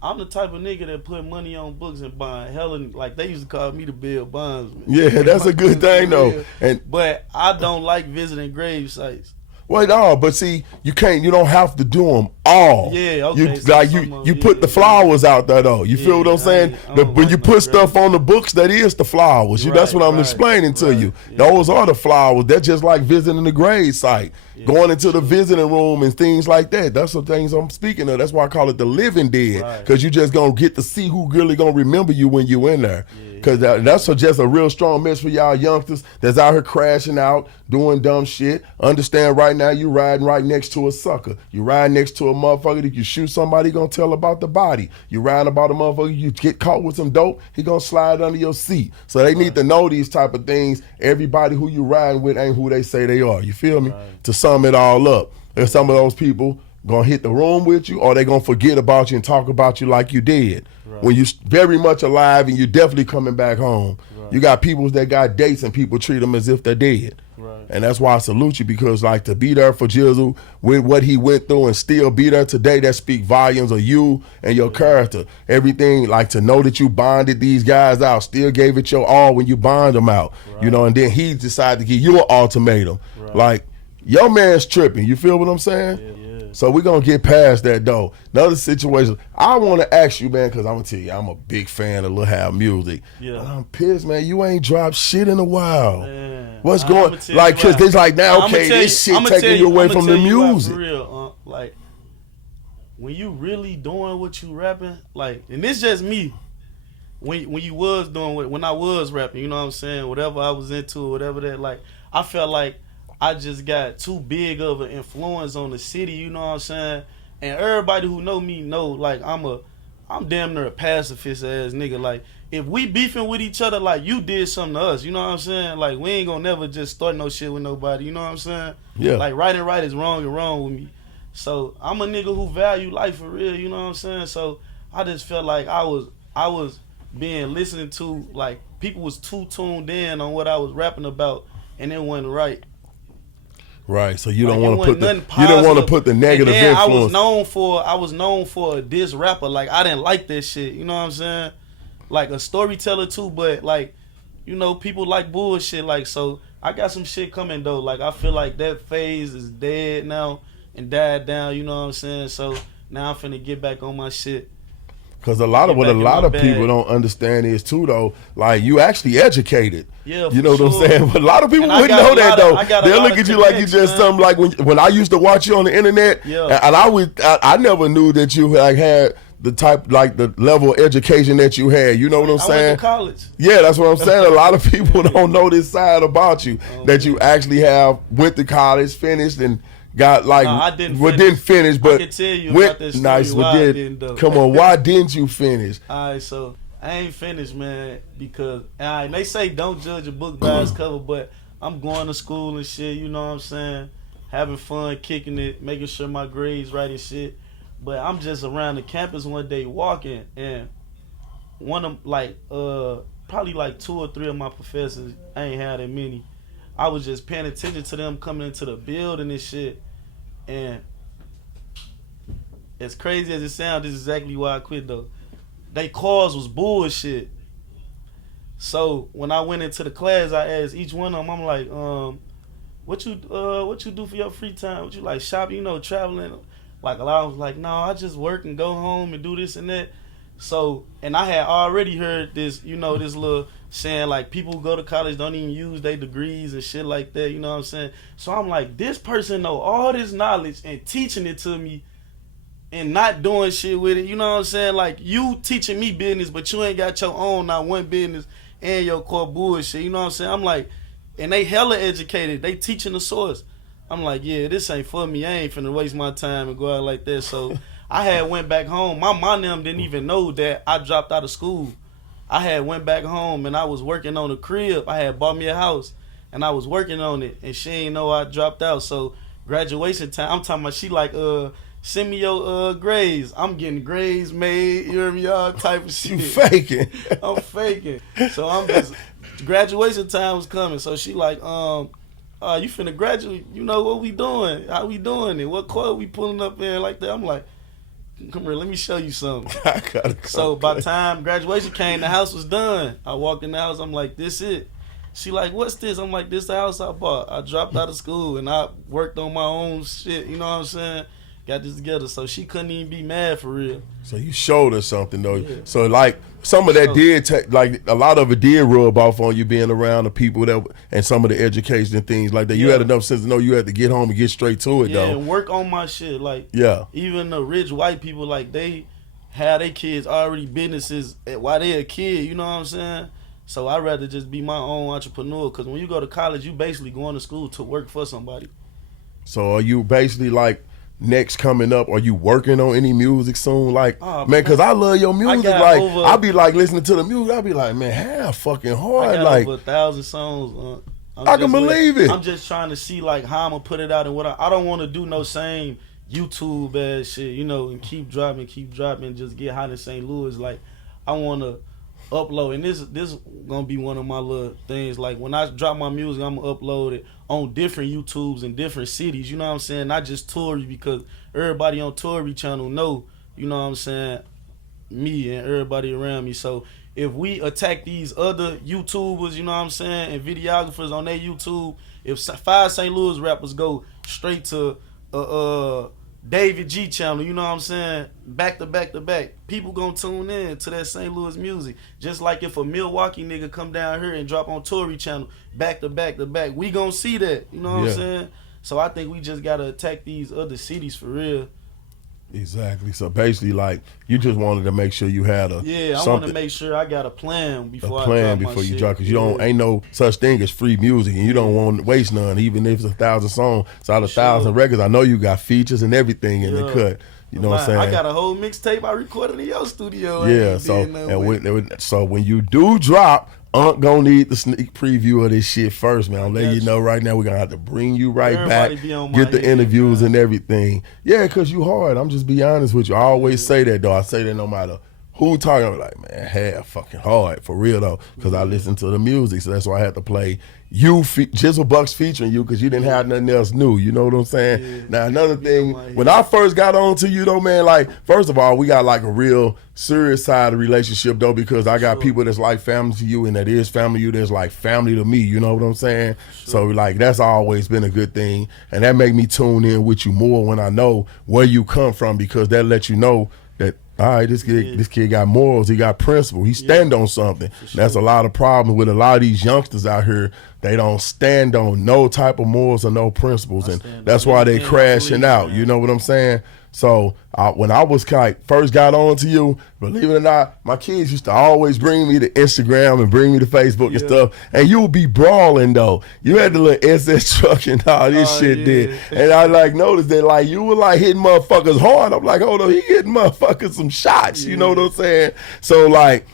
I'm the type of nigga that put money on books and bond. Helen, like they used to call me the Bill Bondsman. Yeah, that's a good thing though. But I don't like visiting grave sites. Well, no, but see, you don't have to do them all. Yeah, okay. You put the flowers out there though. You feel what I'm saying? When you put stuff on the books, that is the flowers. That's what I'm explaining to you. Yeah. Those are the flowers. They're just like visiting the grave site, going into the visiting room and things like that. That's the things I'm speaking of. That's why I call it the living dead, because you just gonna get to see who really gonna remember you when you in there. Because that's just a real strong message for y'all youngsters that's out here crashing out, doing dumb shit. Understand right now you riding right next to a sucker. You riding next to a motherfucker that you shoot somebody, gonna tell about the body. You riding about a motherfucker, you get caught with some dope, he gonna slide under your seat. So they need to know these type of things. Everybody who you riding with ain't who they say they are. You feel me? To sum it all up, there's some of those people gonna hit the room with you, or they gonna forget about you and talk about you like you did. When you very much alive and you definitely coming back home. You got people that got dates and people treat them as if they're dead. And that's why I salute you, because like to be there for Jizzle with what he went through and still be there today, that speak volumes of you and your character. Everything, like to know that you bonded these guys out, still gave it your all when you bond them out. You know, and then he decided to give you an ultimatum. Like, your man's tripping. You feel what I'm saying? So we're going to get past that, though. Another situation, I want to ask you, man, because I'm going to tell you, I'm a big fan of Luh Half music. But I'm pissed, man. You ain't dropped shit in a while. Man, what's going, like, because it's like, now, okay, this shit taking you away from the music. For real, like, when you really doing what you rapping, like, and this just me, when you was doing, when I was rapping, you know what I'm saying, whatever I was into, whatever that, like, I felt like I just got too big of an influence on the city, you know what I'm saying? And everybody who know me know, like, I'm damn near a pacifist ass nigga. Like, if we beefing with each other, like, you did something to us, you know what I'm saying? Like, we ain't gonna never just start no shit with nobody, you know what I'm saying? Yeah. Like, right and right is wrong and wrong with me. So I'm a nigga who value life for real, you know what I'm saying? So I just felt like I was being listened to, like, people was too tuned in on what I was rapping about, and it wasn't right. Right, so you don't want to put the negative influence. I was known for a diss rapper. Like, I didn't like that shit. You know what I'm saying? Like a storyteller too, but like, you know, people like bullshit. Like, so I got some shit coming though. Like, I feel like that phase is dead now and died down. You know what I'm saying? So now I'm finna get back on my shit. Because a lot of people don't understand is too, though, like, you actually educated. Yeah, you know what I'm saying? But a lot of people wouldn't know that, though. They'll look at you like you just something, like when I used to watch you on the internet, and I never knew that you like had the type, like the level of education that you had. You know what I'm saying? I went to college. Yeah, that's what I'm saying. A lot of people don't know this side about you, that you actually went to college, finished, and got like, didn't finish, but I can tell you about that story. Nice, come on, why didn't you finish? All right, so I ain't finished, man, because they say don't judge a book by its cover, but I'm going to school and shit, you know what I'm saying? having fun, kicking it, making sure my grades right and shit. But I'm just around the campus one day walking, and one of probably like 2 or 3 of my professors, I ain't had that many. I was just paying attention to them coming into the building and shit. And as crazy as it sounds, this is exactly why I quit though. They cars was bullshit. So when I went into the class, I asked each one of them, I'm like, what you do for your free time? What you like shopping, traveling? Like a lot was like, no, I just work and go home and do this and that. So, and I had already heard this, this little saying like people who go to college don't even use their degrees and shit like that, you know what I'm saying? So I'm like, this person know all this knowledge and teaching it to me and not doing shit with it, you know what I'm saying? Like, you teaching me business, but you ain't got your own, not one business and your core bullshit, you know what I'm saying? I'm like, and they hella educated, they teaching the source. I'm like, yeah, this ain't for me. I ain't finna waste my time and go out like that. So I had went back home. My mom and them didn't even know that I dropped out of school. I had went back home and I was working on a crib. I had bought me a house and I was working on it, and she ain't know I dropped out. So graduation time, I'm talking about, she like, send me your grades. I'm getting grades made, you hear me, all type of shit. You faking. I'm faking. So I'm just, graduation time was coming. So she like, you finna graduate, what we doing? How we doing it? What court we pulling up in like that? I'm like, come here, let me show you something. So by the time graduation came, the house was done. I walked in the house, I'm like, this it. She like, what's this? I'm like, this the house I bought. I dropped out of school and I worked on my own shit, you know what I'm saying? Got this together. So she couldn't even be mad for real. So you showed her something though. Yeah. So like some of that did like a lot of it did rub off on you being around the people that and some of the education and things like that. You had enough sense to know you had to get home and get straight to it though. And work on my shit. Like, even the rich white people, like, they have their kids already businesses while they a kid, you know what I'm saying? So I'd rather just be my own entrepreneur, because when you go to college, you basically going to school to work for somebody. So are you basically like, next coming up, are you working on any music soon? Like, man, because I love your music. Like, I be like listening to the music. I be like, man, Half fucking hard. I got like over 1,000 songs. I can believe it. I'm just trying to see like how I'm gonna put it out, and what I don't want to do no same YouTube ass shit, and keep dropping, just get hot in St. Louis. Like, I want to upload, and this gonna be one of my little things. Like, when I drop my music, I'm gonna upload it on different YouTubes in different cities, you know what I'm saying? Not just Tory, because everybody on Tory channel know, you know what I'm saying, me and everybody around me. So if we attack these other YouTubers, you know what I'm saying, and videographers on their YouTube, if 5 St. Louis rappers go straight to David G channel, you know what I'm saying, back to back to back, people gonna tune in to that St. Louis music. Just like if a Milwaukee nigga come down here and drop on Tory channel back to back to back, we gonna see that, you know what I'm saying? So I think we just gotta attack these other cities for real. Exactly. So basically, like, you just wanted to make sure you had a I want to make sure I got a plan before you drop, because you don't ain't no such thing as free music, and you don't want to waste none, even if it's 1,000 songs. So out of 1,000 records, I know you got features and everything in the cut. You know what I'm saying? I got a whole mixtape I recorded in your studio. Yeah. So when you do drop, Unk gonna need the sneak preview of this shit first, man. I'm letting you know right now, we're gonna have to bring you back, get the interviews and everything. Yeah, cause you hard. I'm just be honest with you. I always say that though. I say that no matter who talking, I'm like, man, Half fucking hard for real though, cause I listen to the music, so that's why I had to play you, Jizzle Buckz featuring you, cause you didn't have nothing else new. You know what I'm saying? Yeah. Now another thing, when I first got on to you though, man, like, first of all, we got like a real serious side of the relationship though, because I got people that's like family to you, and that is family to you, that's like family to me. You know what I'm saying? So like, that's always been a good thing, and that make me tune in with you more when I know where you come from, because that lets you know that, all right, this kid got morals, he got principle, he stand on something. That's a lot of problems with a lot of these youngsters out here. They don't stand on no type of morals or no principles, and that's why they crashing out. You know what I'm saying? So when I was first got on to you, believe it or not, my kids used to always bring me to Instagram and bring me to Facebook and stuff, and you would be brawling though. You had the little SS truck and all this shit there, and I like noticed that like you were like hitting motherfuckers hard. I'm like, hold on, he getting motherfuckers some shots. You know what I'm saying? So like,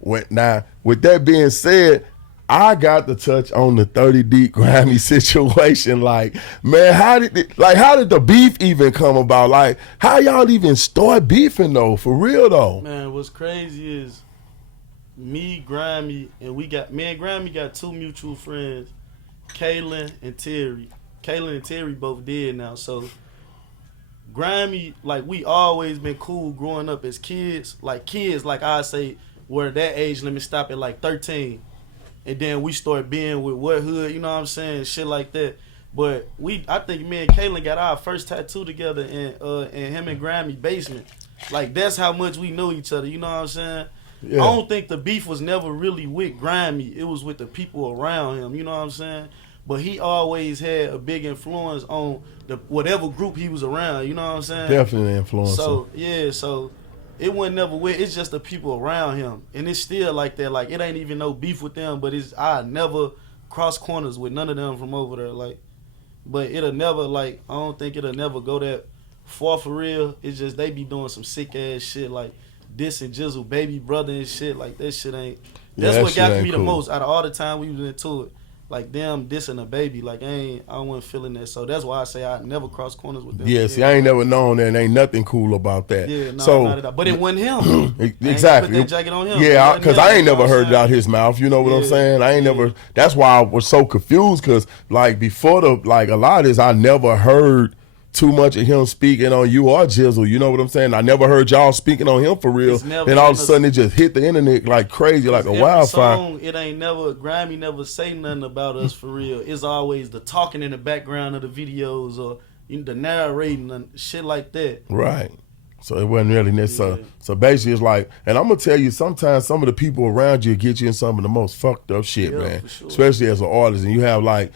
with that being said, I got to touch on the 30 Deep Grimy situation. Like, man, how did the beef even come about? Like, how y'all even start beefing though? For real though. Man, what's crazy is me, Grimy, and Grimy got two mutual friends, Kaylin and Terry. Kaylin and Terry both dead now, so Grimy, like, we always been cool growing up as kids. Like I say, were that age limit stop at like 13. And then we start being with what hood, you know what I'm saying? Shit like that. But I think me and Kaylin got our first tattoo together in him and Grimy basement. Like, that's how much we know each other, you know what I'm saying? Yeah. I don't think the beef was never really with Grimy. It was with the people around him, you know what I'm saying? But he always had a big influence on whatever group he was around, you know what I'm saying? Definitely influence. So, yeah, so it wasn't never with, it's just the people around him. And it's still like that. Like, it ain't even no beef with them, but I never cross corners with none of them from over there. Like, but it'll never, like, I don't think it'll never go that far for real. It's just they be doing some sick ass shit like this and Jizzle baby brother and shit. Like, that shit ain't, that's what got me the most out of all the time we was into it. Like, them dissing a baby, like, I wasn't feeling that. So that's why I say I never cross corners with them. Yeah, see, I ain't never known that, and ain't nothing cool about that. Yeah, no, so, not at all. But it wasn't him. Exactly. Put that jacket on him. Yeah, because I ain't never heard it out his mouth. You know what I'm saying? I ain't never. That's why I was so confused, because like before a lot of this, I never heard too much of him speaking on you or Jizzle. You know what I'm saying? I never heard y'all speaking on him for real. And all of a sudden it just hit the internet like crazy, like a wildfire. Song, it ain't never, Grimy never say nothing about us for real. It's always the talking in the background of the videos or the narrating and shit like that. Right. So it wasn't really necessary. So basically it's like, and I'm going to tell you, sometimes some of the people around you get you in some of the most fucked up shit, man. Sure. Especially as an artist. And you have like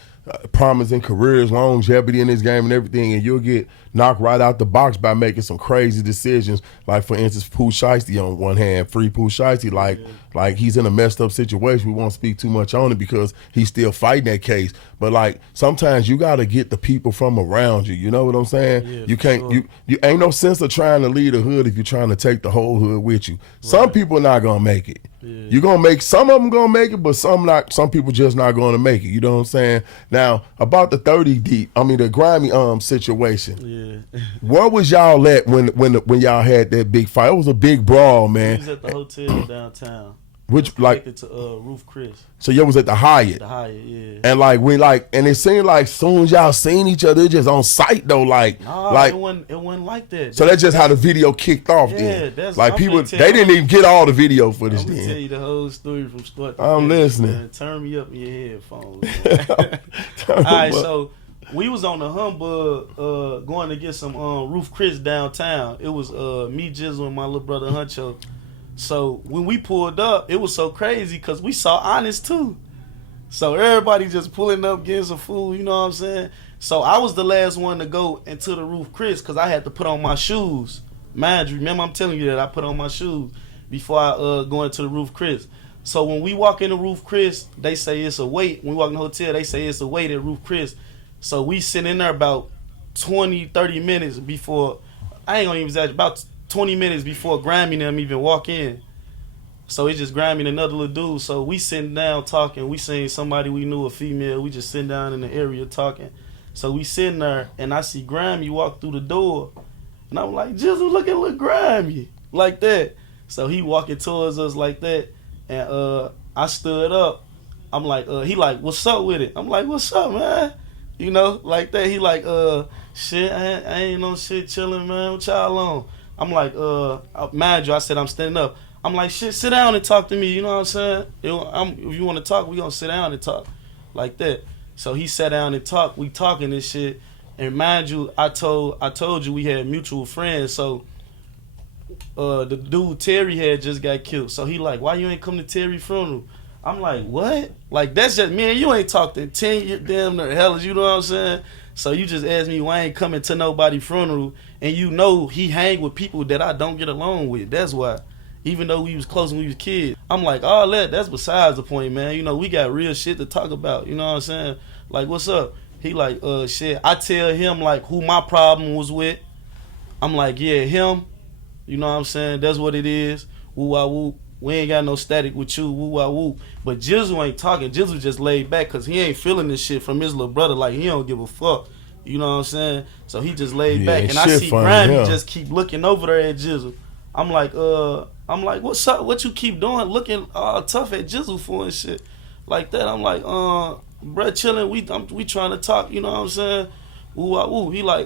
promising careers, longevity in this game and everything, and you'll get knocked right out the box by making some crazy decisions. Like, for instance, Pooh Shiesty on one hand, free Pooh Shiesty, like he's in a messed up situation. We won't speak too much on it because he's still fighting that case. But like, sometimes you gotta get the people from around you. You know what I'm saying? Yeah, you can't. Sure. You ain't no sense of trying to lead a hood if you're trying to take the whole hood with you. Right. Some people not gonna make it. Yeah. You're gonna make, some of them gonna make it, but some not. Some people just not gonna make it. You know what I'm saying? Now about the 30 Deep, the Grimy situation. Yeah. Where was y'all at when y'all had that big fight? It was a big brawl, man. We was at the hotel downtown. Which like to Roof Chris. So y'all was at the Hyatt. The Hyatt, yeah. And like and it seemed like soon as y'all seen each other, it just on sight though, like it wasn't like that. So that's just how the video kicked off. Then. That's like people they didn't even get all the video footage. I'm gonna then tell you the whole story from start to I'm finish, listening. Man. Turn me up in your headphones. All right, so we was on the humbug going to get some Roof Chris downtown. It was me, Jizzle, and my little brother Huncho. So when we pulled up, it was so crazy because we saw Honest too. So everybody just pulling up, getting some food, you know what I'm saying? So I was the last one to go into the Roof Chris because I had to put on my shoes. Mind you, remember I'm telling you that I put on my shoes before I go into the Roof Chris. So when we walk in the Roof Chris, they say it's a wait. When we walk in the hotel, they say it's a wait at Roof Chris. So we sit in there about 20, 30 minutes before, I ain't gonna even exaggerate, about 20 minutes before Grimy and them even walk in. So it's just Grimy and another little dude. So we sitting down talking. We seen somebody we knew, a female. We just sitting down in the area talking. So we sitting there, and I see Grimy walk through the door. And I'm like, Jizzle, look at little Grimy. Like that. So he walking towards us like that. And I stood up. I'm like, he like, what's up with it? I'm like, what's up, man? You know, like that. He like, shit, I ain't no shit, chilling, man. What y'all on? I'm like, mind you, I said I'm standing up. I'm like, shit, sit down and talk to me. You know what I'm saying? If you want to talk, we gonna sit down and talk, like that. So he sat down and talked. We talking this shit. And mind you, I told you we had mutual friends. So the dude Terry had just got killed. So he like, why you ain't come to Terry's funeral? I'm like, what? Like, that's just, man, you ain't talked in 10 years, damn near hell, you know what I'm saying? So you just asked me why I ain't coming to nobody's funeral, and you know he hang with people that I don't get along with. That's why. Even though we was close when we was kids. I'm like, all that's besides the point, man. You know, we got real shit to talk about. You know what I'm saying? Like, what's up? He like, shit. I tell him, like, who my problem was with. I'm like, yeah, him. You know what I'm saying? That's what it is. Woo, woo. we ain't got no static with you, woo wah woo. But Jizzle ain't talking. Jizzle just laid back because he ain't feeling this shit from his little brother. Like, he don't give a fuck. You know what I'm saying? So he just laid back. And I see Grimy just keep looking over there at Jizzle. I'm like, what's up? What you keep doing? Looking tough at Jizzle for and shit like that. I'm like, bruh, chilling. We trying to talk. You know what I'm saying? Woo wah woo. He like,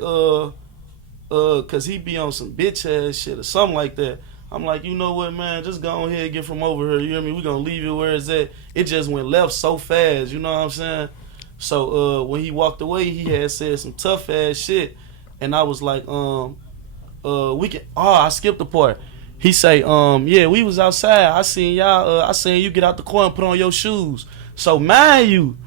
cause he be on some bitch ass shit or something like that. I'm like, you know what, man? Just go ahead and get from over here. You know what I mean? We gonna leave it where it's at. It just went left so fast. You know what I'm saying? So when he walked away, he had said some tough ass shit, and I was like, we can. Oh, I skipped the part. He say, yeah, we was outside. I seen y'all. I seen you get out the car and put on your shoes. So mind you,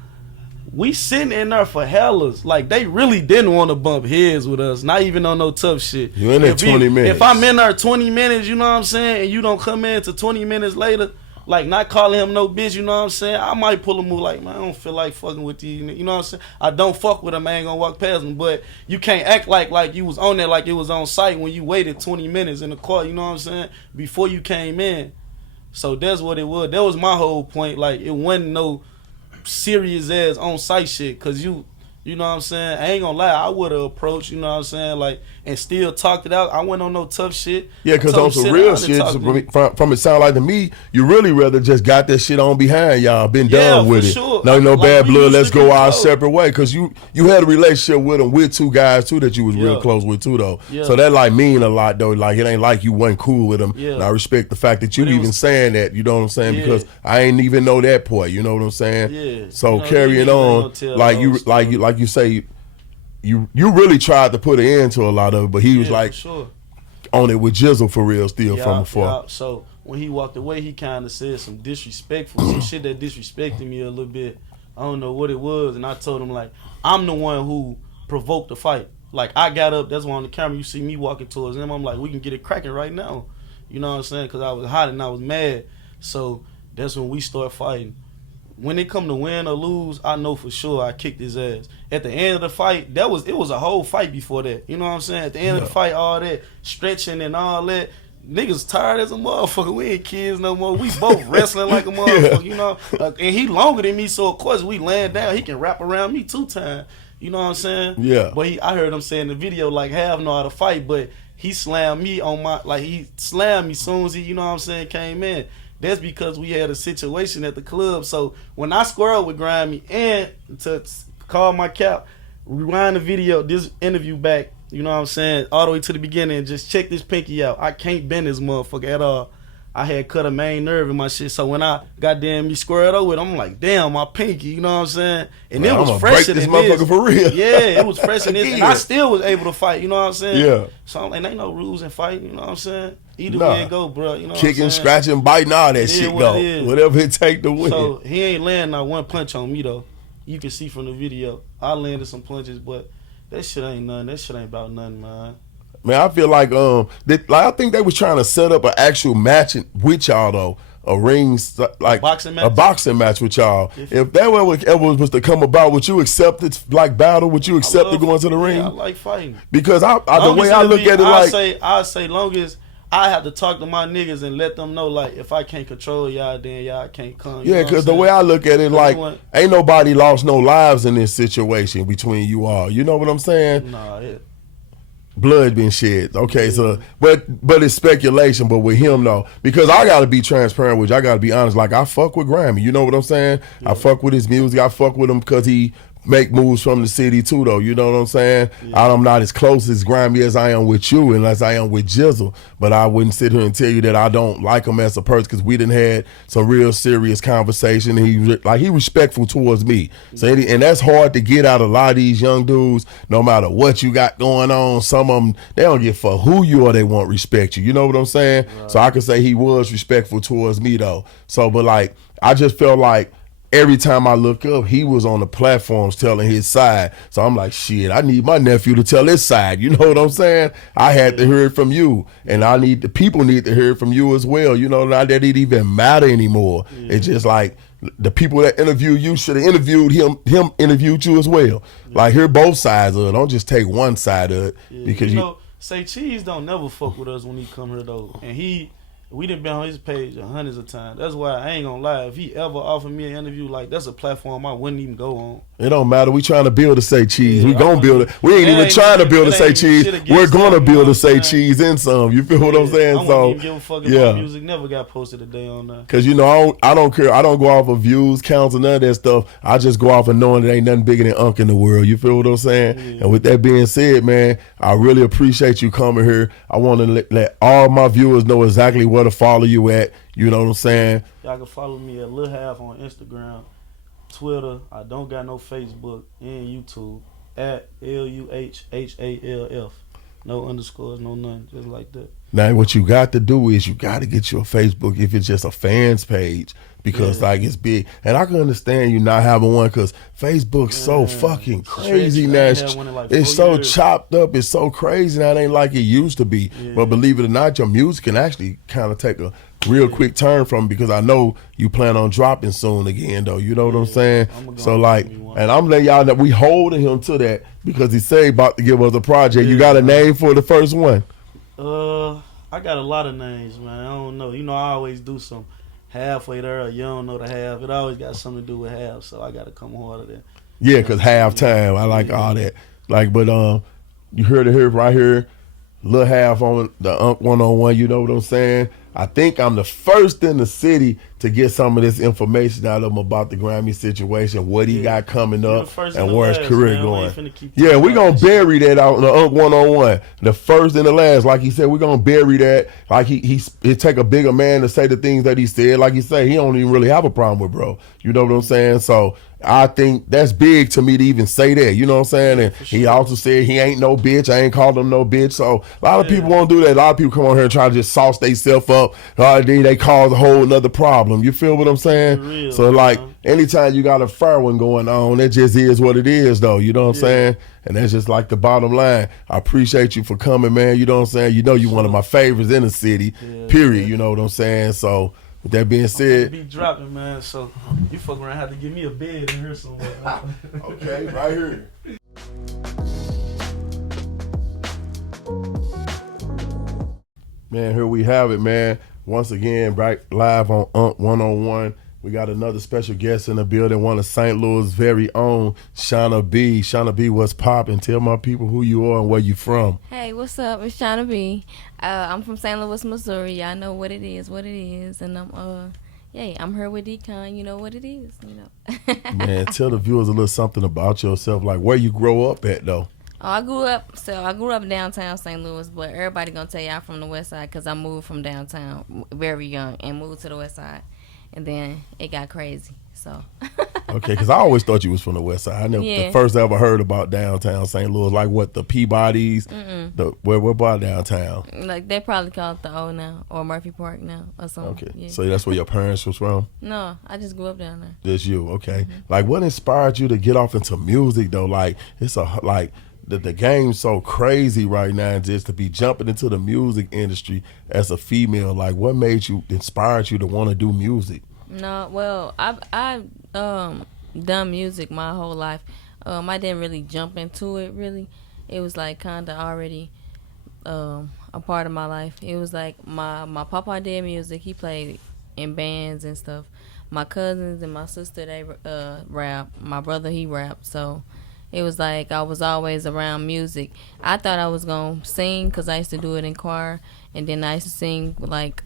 we sitting in there for hellas. Like, they really didn't want to bump heads with us. Not even on no tough shit. You in there 20 minutes. If I'm in there 20 minutes, you know what I'm saying, and you don't come in to 20 minutes later, like, not calling him no bitch, you know what I'm saying, I might pull a move like, man, I don't feel like fucking with these, you know what I'm saying? I don't fuck with him, I ain't gonna walk past him, but you can't act like you was on there like it was on site when you waited 20 minutes in the car, you know what I'm saying, before you came in. So that's what it was. That was my whole point. Like, it wasn't no serious ass on site shit, cause you know what I'm saying, I ain't gonna lie, I would have approached, you know what I'm saying, like, and still talked it out. I wasn't on no tough shit. Yeah, cause on some real shit, from it sound like to me, you really rather just got that shit on behind y'all, been done with it. Sure. No like, bad blood, let's go our separate way. Cause you had a relationship with them with two guys too that you was real close with too though. Yeah. So that like mean a lot though. Like, it ain't like you wasn't cool with them. Yeah. And I respect the fact that you even saying that, you know what I'm saying? Because I ain't even know that part, you know what I'm saying? Yeah. So carrying on, like you say, you really tried to put an end to a lot of it, but he was like on it with Jizzle for real still from afar. Yeah. So when he walked away, he kind of said some some shit that disrespected me a little bit. I don't know what it was, and I told him, like, I'm the one who provoked the fight. Like, I got up, that's why on the camera you see me walking towards him. I'm like, we can get it cracking right now. You know what I'm saying? Because I was hot and I was mad. So that's when we start fighting. When it come to win or lose, I know for sure I kicked his ass. At the end of the fight, it was a whole fight before that. You know what I'm saying? At the end of the fight, all that stretching and all that, niggas tired as a motherfucker. We ain't kids no more. We both wrestling like a motherfucker, you know? And he longer than me, so of course we laying down. He can wrap around me 2 times. You know what I'm saying? Yeah. But I heard him say in the video, like, Half know how to fight, but he slammed me he slammed me soon as he, you know what I'm saying, came in. That's because we had a situation at the club. So when I squirreled with Grimy, and to call my cap, rewind the video, this interview back, you know what I'm saying, all the way to the beginning, and just check this pinky out. I can't bend this motherfucker at all. I had cut a main nerve in my shit. So when I goddamn me squared up with him, I'm like, damn, my pinky, you know what I'm saying? And it was fresher than this. Motherfucker for real. Yeah, it was fresher than this. And I still was able to fight, you know what I'm saying? Yeah. So I'm like, ain't no rules in fighting, you know what I'm saying? Either way it go, bro. You know kicking, what I'm saying? scratching, biting, all that shit go. Whatever it take to win. So he ain't landing not one punch on me though. You can see from the video. I landed some punches, but that shit ain't nothing. That shit ain't about nothing, man. Man, I feel like I think they was trying to set up an actual match with y'all though. A ring, like a boxing match with y'all. If that ever was to come about, would you accept it like battle? Would you accept it going to the ring? I like fighting. Because the way I look at it, I say long as I have to talk to my niggas and let them know, like, if I can't control y'all, then y'all can't come. Yeah, because the way I look at it, like, ain't nobody lost no lives in this situation between you all. You know what I'm saying? Nah, blood been shed. Okay, so but it's speculation. But with him though, because I gotta be transparent with you, I gotta be honest. Like, I fuck with Grimy. You know what I'm saying? Yeah. I fuck with his music. I fuck with him because he make moves from the city too, though. You know what I'm saying? Yeah. I'm not as close as Grimy as I am with you, unless I am with Jizzle. But I wouldn't sit here and tell you that I don't like him as a person, because we done had some real serious conversation. And he respectful towards me. So and that's hard to get out of a lot of these young dudes. No matter what you got going on, some of them, they don't give a fuck who you are. They won't respect you. You know what I'm saying? Right. So I can say he was respectful towards me though. So, but like, I just felt like every time I look up, he was on the platforms telling his side. So I'm like, shit, I need my nephew to tell his side. You know what I'm saying? I had to hear it from you. And the people need to hear it from you as well. You know, not that it even matter anymore. Yeah. It's just like the people that interview you should have interviewed him interviewed you as well. Yeah. Like, hear both sides of it. Don't just take one side of it. Yeah. Because you know, Say Cheese don't never fuck with us when he come here though. And he We done been on his page hundreds of times. That's why I ain't gonna lie. If he ever offered me an interview, like that's a platform I wouldn't even go on. It don't matter. We trying to build a Say Cheese. Yeah, we gonna build it. We ain't even trying to build a Say Cheese. We're gonna build a Say Cheese in some. You feel what I'm saying? I wouldn't even give a fuck if my music never got posted a day on that. Cause you know I don't care. I don't go off of views, counts, or none of that stuff. I just go off of knowing there ain't nothing bigger than Unk in the world. You feel what I'm saying? Yeah. And with that being said, man, I really appreciate you coming here. I want to let all my viewers know exactly where to follow you at. You know what I'm saying? Y'all can follow me at Luh Half on Instagram, Twitter. I don't got no Facebook and YouTube at LUHHALF. No underscores, no nothing, just like that. Now, what you got to do is you got to get your Facebook if it's just a fans page because like it's big. And I can understand you not having one because Facebook's so fucking crazy now. It's so chopped up. It's so crazy now. It ain't like it used to be. But believe it or not, your music can actually kind of take a real quick turn from because I know you plan on dropping soon again though. You know what I'm saying? So like, and I'm letting y'all know we holding him to that because he said he about to give us a project. You got a name for the first one? I got a lot of names, man. I don't know. You know, I always do some halfway there or you don't know the half. It always got something to do with half, so I got to come harder there. Yeah, because halftime, I like all that. Like, but you heard it here right here, Luh Half on the Unk 101, you know what I'm saying? I think I'm the first in the city to get some of this information out of him about the Grimy situation, what he got coming up, and where his career going. Yeah, we're going to bury that out in the Unk 101. The first and the last, like he said, we're going to bury that. Like it take a bigger man to say the things that he said. Like he said, he don't even really have a problem with bro. You know what I'm saying? So I think that's big to me to even say that. You know what I'm saying? And he also said he ain't no bitch. I ain't called him no bitch. So a lot of people won't do that. A lot of people come on here and try to just sauce themselves up. They cause a whole nother problem. You feel what I'm saying? Real, so like anytime you got a fair one going on, it just is what it is though. You know what I'm saying? And that's just like the bottom line. I appreciate you for coming, man. You know what I'm saying? You know you one of my favorites in the city, period. You know what I'm saying? So with that being said, be dropping, man. So you fuck around have to give me a bed in here somewhere. Okay, right here. Man, here we have it, man. Once again, right live on Unk 101. We got another special guest in the building, one of St. Louis' very own, Shauna B. Shauna B, what's poppin'? Tell my people who you are and where you from. Hey, what's up? It's Shauna B. I'm from St. Louis, Missouri. Y'all know what it is. And I'm here with DCON. You know what it is, you know. Man, tell the viewers a little something about yourself, like where you grow up at, though. Oh, I grew up downtown St. Louis, but everybody gonna tell y'all from the west side because I moved from downtown very young and moved to the west side, and then it got crazy. So. Okay, because I always thought you was from the west side. I never the first I ever heard about downtown St. Louis, like what the Peabodys, where about downtown? Like they probably call it the O now or Murphy Park now or something. Okay, so that's where your parents was from? No, I just grew up down there. That's you, okay. Like what inspired you to get off into music though? Like it's the game's so crazy right now, just to be jumping into the music industry as a female. Like, what inspired you to want to do music? No, well, I've done music my whole life. I didn't really jump into it. Really, it was like kind of already a part of my life. It was like my papa did music. He played in bands and stuff. My cousins and my sister they rap. My brother he rapped. So. It was like I was always around music. I thought I was going to sing because I used to do it in choir. And then I used to sing like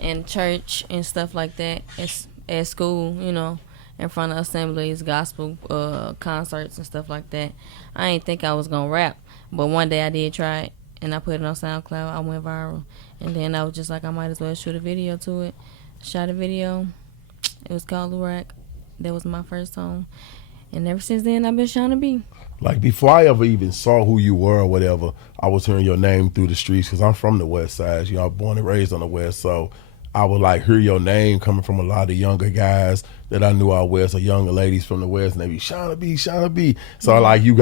in church and stuff like that at school, you know, in front of assemblies, gospel concerts and stuff like that. I didn't think I was going to rap. But one day I did try it and I put it on SoundCloud. I went viral. And then I was just like I might as well shoot a video to it. Shot a video. It was called Luh. That was my first song. And ever since then, I've been Shauna B. Like, before I ever even saw who you were or whatever, I was hearing your name through the streets because I'm from the west side. You know, I'm born and raised on the west. So I would, like, hear your name coming from a lot of younger guys that I knew out west, or younger ladies from the west, and they be Shauna B, Shauna B. So like you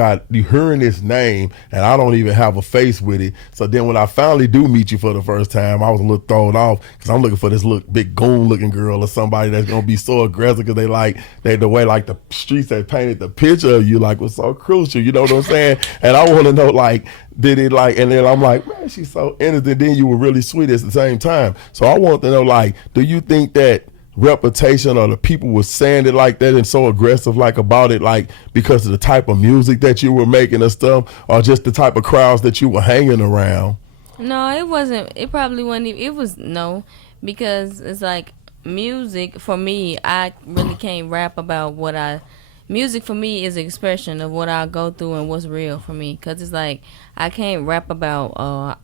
hearing this name, and I don't even have a face with it. So then when I finally do meet you for the first time, I was a little thrown off because I'm looking for this big goon looking girl or somebody that's gonna be so aggressive because the way like the streets they painted the picture of you like was so crucial. You know what I'm saying? And I want to know like. Did it like, and then I'm like, man, she's so innocent. Then you were really sweet at the same time. So I want to know, like, do you think that reputation or the people were saying it like that and so aggressive like about it, like because of the type of music that you were making and stuff, or just the type of crowds that you were hanging around? No, it wasn't. It probably wasn't. It was no, because it's like music for me. I really can't rap about what I. Music for me is an expression of what I go through and what's real for me. Because it's like, I can't rap about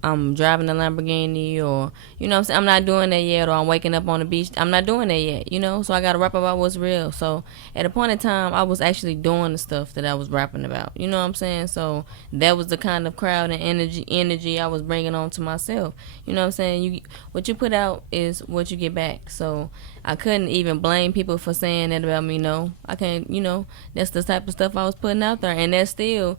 I'm driving a Lamborghini or, you know what I'm saying? I'm not doing that yet, or I'm waking up on the beach. I'm not doing that yet, you know? So I got to rap about what's real. So at a point in time, I was actually doing the stuff that I was rapping about. You know what I'm saying? So that was the kind of crowd and energy I was bringing on to myself. You know what I'm saying? What you put out is what you get back. So I couldn't even blame people for saying that about me. No, I can't, you know, that's the type of stuff I was putting out there. And that's still,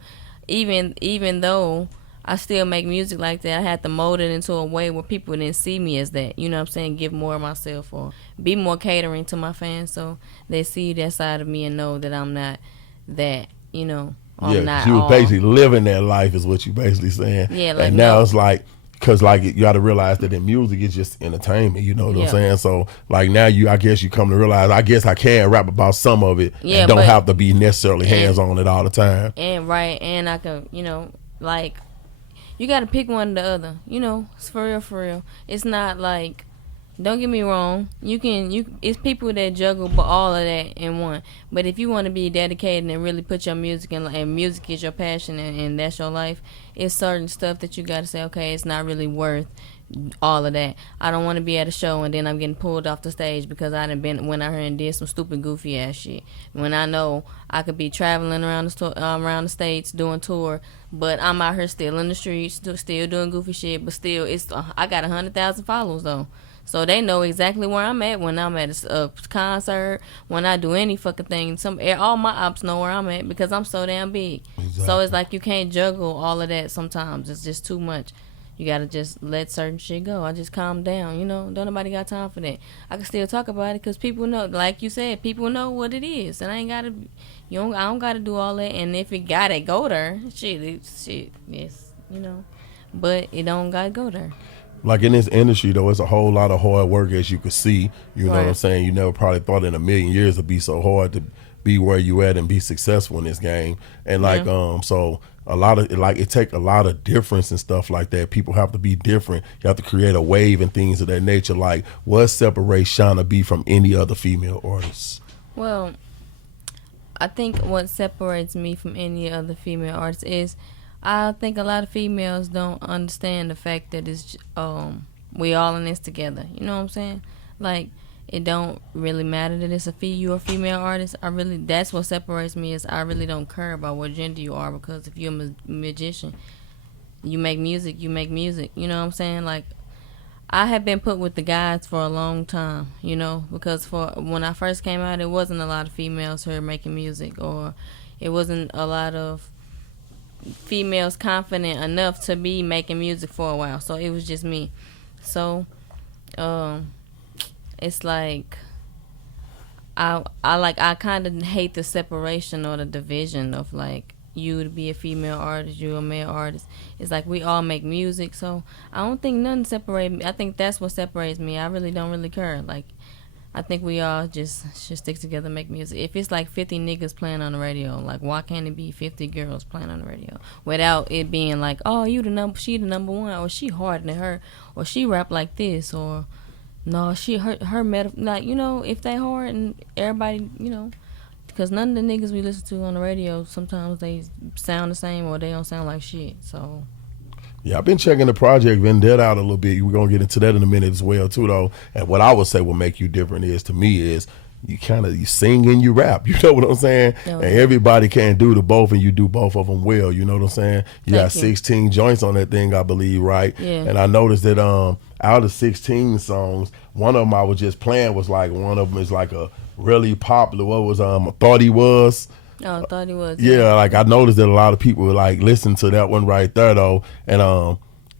even though I still make music like that, I had to mold it into a way where people didn't see me as that. You know what I'm saying? Give more of myself or be more catering to my fans so they see that side of me and know that I'm not that, you know. I'm not you were basically living that life is what you basically saying. Yeah, like and now it's like, because like you got to realize that in music it's just entertainment, you know what I'm saying? So like now I guess you come to realize I guess I can rap about some of it and don't have to be necessarily hands on it all the time. And and I can, you know, like you got to pick one or the other, you know. It's for real. It's not like, don't get me wrong, it's people that juggle all of that in one. But if you want to be dedicated and really put your music in, and music is your passion and that's your life, it's certain stuff that you got to say, okay, it's not really worth all of that. I don't want to be at a show and then I'm getting pulled off the stage because I went out here and did some stupid goofy ass shit. When I know I could be traveling around the states doing tour, but I'm out here still in the streets, still doing goofy shit. But still, I got 100,000 followers though. So they know exactly where I'm at when I'm at a concert, when I do any fucking thing. All my ops know where I'm at because I'm so damn big. Exactly. So it's like you can't juggle all of that sometimes. It's just too much. You got to just let certain shit go. I just calm down, you know. Don't nobody got time for that. I can still talk about it because people know, like you said, people know what it is. And I ain't got to, I don't got to do all that. And if it got to go there, shit, yes, you know. But it don't got to go there. Like in this industry, though, it's a whole lot of hard work, as you could see. You know what I'm saying? You never probably thought in a million years it'd be so hard to be where you at and be successful in this game. And like, so a lot of it take a lot of difference and stuff like that. People have to be different. You have to create a wave and things of that nature. Like, what separates Shauna B from any other female artists? Well, I think what separates me from any other female artist is, I think a lot of females don't understand the fact that it's we all in this together. You know what I'm saying? Like, it don't really matter that it's you or female artist. That's what separates me, is I really don't care about what gender you are, because if you're a magician, you make music. You know what I'm saying? Like, I have been put with the guys for a long time, you know, because when I first came out, it wasn't a lot of females here making music, or it wasn't a lot of females confident enough to be making music for a while. So it was just me. So it's like I kind of hate the separation or the division of like, you to be a female artist, you a male artist. It's like we all make music, so I don't think nothing separates me. I think that's what separates me. I really don't really care. Like, I think we all just should stick together and make music. If it's like 50 niggas playing on the radio, like, why can't it be 50 girls playing on the radio without it being like, oh, she the number one, or she harder than her, or she rap like this, or no, her like, you know, if they hard and everybody, you know, because none of the niggas we listen to on the radio, sometimes they sound the same or they don't sound like shit. So yeah, I've been checking the Project Vendetta out a little bit. We're going to get into that in a minute as well, too, though. And what I would say will make you different to me is you sing and you rap. You know what I'm saying? Oh, and everybody can do the both, and you do both of them well. You know what I'm saying? You got 16 joints on that thing, I believe, right? Yeah. And I noticed that out of 16 songs, one of them I was just playing was like, one of them is like a really popular. What was Thought He Was. Oh, Thought He Was. Yeah, like I noticed that a lot of people were like listen to that one right there though, and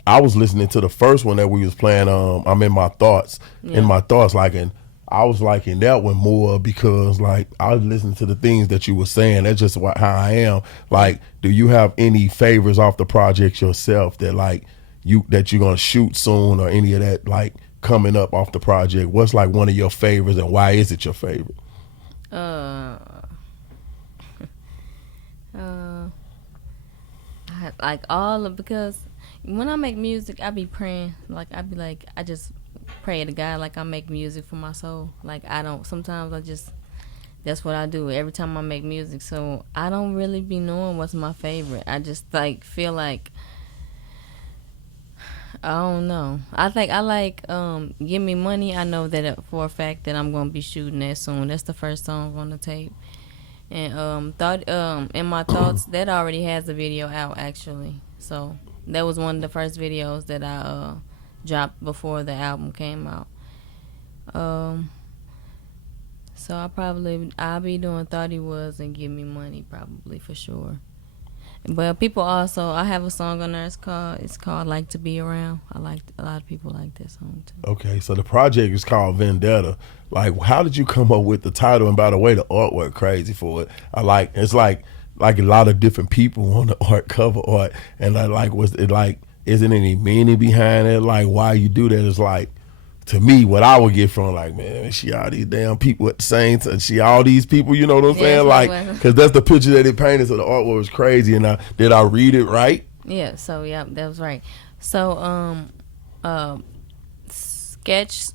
I was listening to the first one that we was playing. I'm in my thoughts, like, and I was liking that one more because like I was listening to the things that you were saying. That's just how I am. Like, do you have any favors off the project yourself that like you're gonna shoot soon or any of that like coming up off the project? What's like one of your favorites and why is it your favorite? Like all of, because when I make music, I be praying. Like I just pray to God like I make music for my soul. Like sometimes that's what I do every time I make music. So I don't really be knowing what's my favorite. I just like feel like, I don't know. I think I like Give Me Money. I know that for a fact that I'm gonna be shooting that soon. That's the first song on the tape. And In My Thoughts, that already has a video out actually. So that was one of the first videos that I dropped before the album came out. So I'll be doing Thought He Was and Give Me Money probably for sure. But people also, I have a song on there. It's called Like to Be Around. A lot of people like that song too. Okay, so the project is called Vendetta. Like, how did you come up with the title? And by the way, the artwork crazy for it. It's like a lot of different people on the cover art, and isn't any meaning behind it? Like, why you do that? It's like, to me, what I would get from like, man, she all these damn people at the same time. She all these people, you know what I'm saying? Like, because that's the picture that it painted. So the artwork was crazy. And did I read it right? Yeah. So yeah, that was right. So Sketch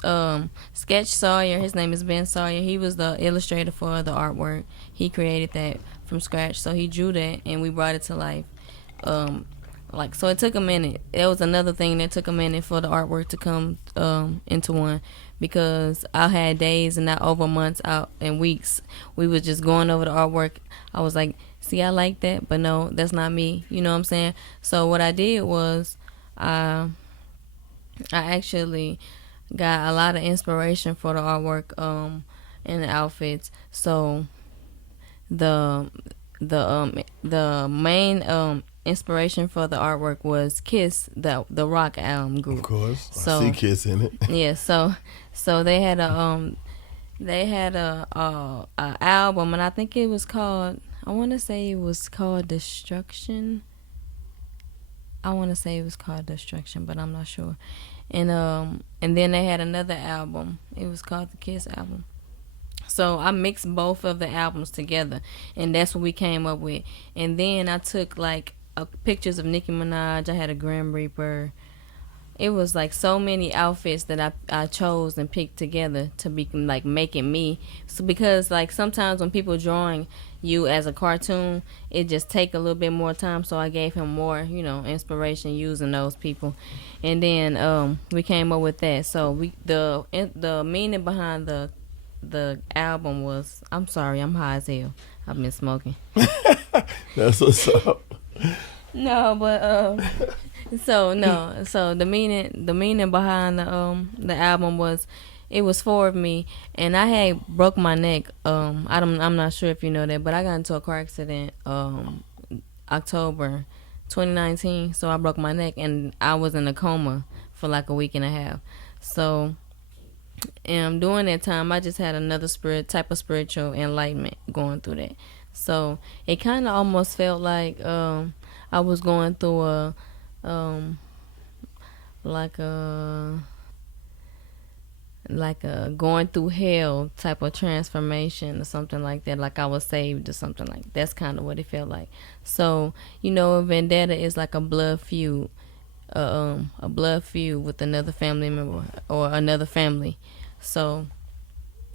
Sawyer. His name is Ben Sawyer. He was the illustrator for the artwork. He created that from scratch. So he drew that, and we brought it to life. So it took a minute. It was another thing that took a minute for the artwork to come into one, because I had days and not over months out and weeks. We was just going over the artwork. I was like, see, I like that, but no, that's not me. You know what I'm saying? So what I did was I actually got a lot of inspiration for the artwork and the outfits. So the main inspiration for the artwork was Kiss, the rock album group. Of course, so, I see Kiss in it. Yeah, so they had a album, and I think it was called, I want to say it was called Destruction. But I'm not sure. And then they had another album. It was called the Kiss album. So I mixed both of the albums together, and that's what we came up with. And then I took like pictures of Nicki Minaj. I had a Grim Reaper. It was like so many outfits that I chose and picked together to be like making me. So because like sometimes when people drawing you as a cartoon, it just take a little bit more time. So I gave him more, inspiration using those people. And then we came up with that. So the meaning behind the album was, I'm sorry, I'm high as hell. I've been smoking. That's what's up. No, but so the meaning behind the album was, it was for me, and I had broke my neck. I'm not sure if you know that, but I got into a car accident October 2019. So I broke my neck, and I was in a coma for like a week and a half. So during that time, I just had another type of spiritual enlightenment going through that. So it kind of almost felt like I was going through like a going through hell type of transformation or something like that. Like I was saved or something like that. That's kind of what it felt like. So vendetta is like a blood feud. A blood feud with another family member or another family. So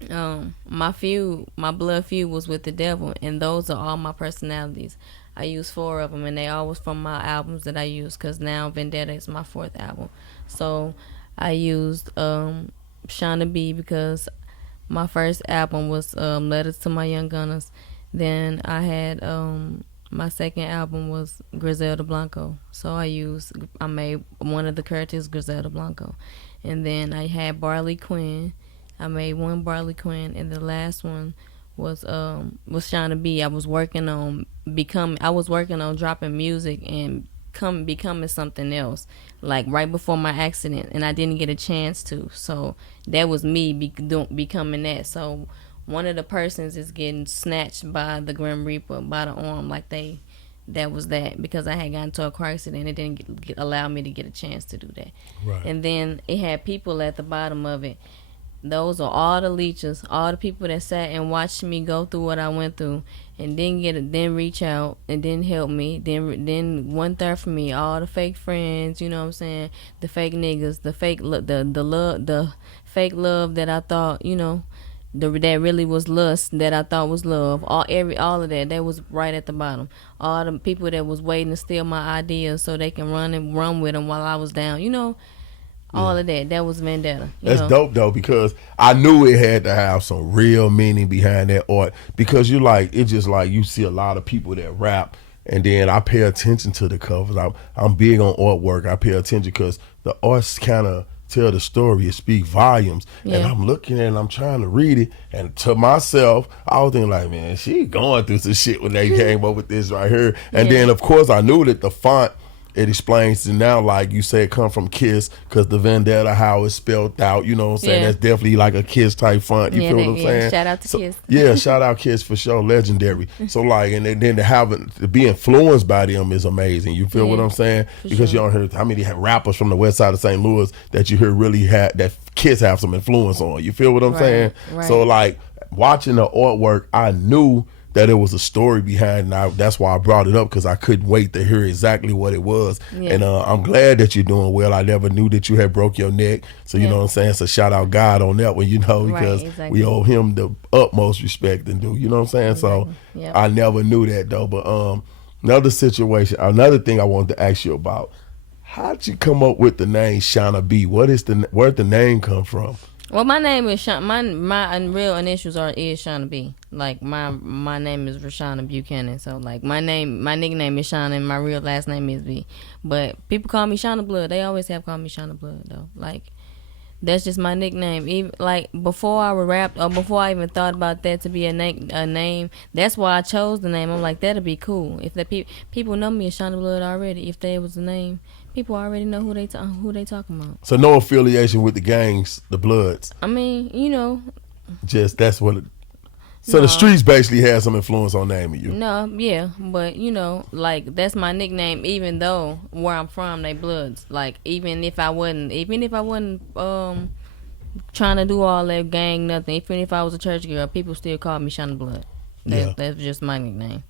my blood feud was with the devil, and those are all my personalities. I use 4 of them, and they all was from my albums that I used, because now Vendetta is my 4th album. So I used Shauna B, because my first album was Letters to My Young Gunners. Then I had my second album was Griselda Blanco. So I made one of the characters Griselda Blanco. And then I had Barley Quinn, I made one Barley Quinn, and the last one was Shauna B. I was working on dropping music and becoming something else, like right before my accident, and I didn't get a chance to. So that was me becoming that. So one of the persons is getting snatched by the Grim Reaper by the arm, like that was that, because I had gotten into a car accident. It didn't allow me to get a chance to do that. Right. And then it had people at the bottom of it. Those are all the leechers, all the people that sat and watched me go through what I went through, and didn't reach out and didn't help me. Then 1/3 for me, all the fake friends, you know what I'm saying, the fake niggas, the fake the fake love that I thought, you know, that really was lust that I thought was love. All of that was right at the bottom. All the people that was waiting to steal my ideas so they can run with them while I was down, you know. All of that was vendetta. That's dope though, because I knew it had to have some real meaning behind that art. Because it's just like you see a lot of people that rap, and then I pay attention to the covers. I'm big on artwork. I pay attention because the arts kind of tell the story. It speak volumes. Yeah. And I'm looking at it and I'm trying to read it. And to myself, I was thinking like, man, she going through some shit when they came up with this right here. And then of course I knew that the font, it explains to now, like you say, it come from Kiss, because the vendetta, how it's spelled out, you know what I'm saying? That's definitely like a Kiss type font. You feel what I'm saying? Shout out to Kiss. Yeah, shout out Kiss for sure, legendary. So like, and then to be influenced by them is amazing. You feel what I'm saying? Because you don't hear how many rappers from the west side of St. Louis that you hear really that Kiss have some influence on. You feel what I'm saying? Right. So like, watching the artwork, I knew that it was a story behind it, and that's why I brought it up, because I couldn't wait to hear exactly what it was. And I'm glad that you're doing well. I never knew that you had broke your neck, so you know what I'm saying? So shout out God on that one, you know, because we owe him the utmost respect and do, you know what I'm saying? So I never knew that though. But another thing I wanted to ask you about, how'd you come up with the name Shauna B? Where'd the name come from? Well, my name is my real initials is Shauna B. Like my name is Rashana Buchanan. So like my nickname is Shauna, and my real last name is B. But people call me Shauna Blood. They always have called me Shauna Blood though. Like that's just my nickname. Even like before I rapped, or before I even thought about that to be a name. That's why I chose the name. I'm like, that'll be cool. If the people know me as Shauna Blood already, if there was a name, people already know who they talking about. So no affiliation with the gangs, the Bloods. I mean, you know, just that's what. So the streets basically had some influence on naming you. No, yeah, but you know, like that's my nickname. Even though where I'm from, they Bloods. Like even if I wasn't trying to do all that gang nothing. Even if I was a church girl, people still call me Shauna Blood. That's just my nickname.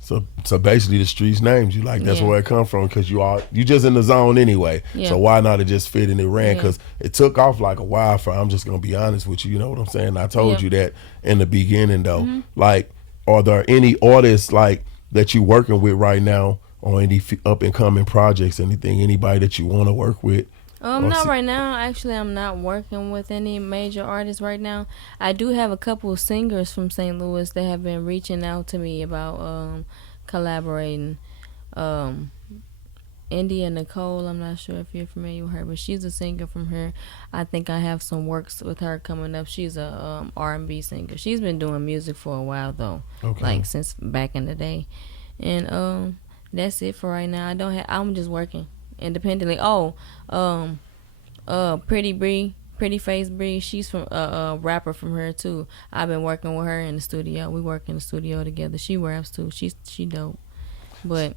So basically the streets names you, like that's where it come from, because you just in the zone anyway. So why not it just fit and it ran? Because it took off like a wildfire. I'm just gonna be honest with you. You know what I'm saying? I told you that in the beginning though. Like, are there any artists like that you working with right now on any up and coming projects? Anything? Anybody that you want to work with? Not right now. Actually, I'm not working with any major artists right now. I do have a couple of singers from St. Louis that have been reaching out to me about collaborating. India Nicole, I'm not sure if you're familiar with her, but she's a singer from here. I think I have some works with her coming up. She's a R&B singer. She's been doing music for a while though, like since back in the day. And that's it for right now. I'm just working independently. Pretty Face Bree, she's from a rapper from her too. I've been working with her in the studio. We work in the studio together. She raps too. She dope, but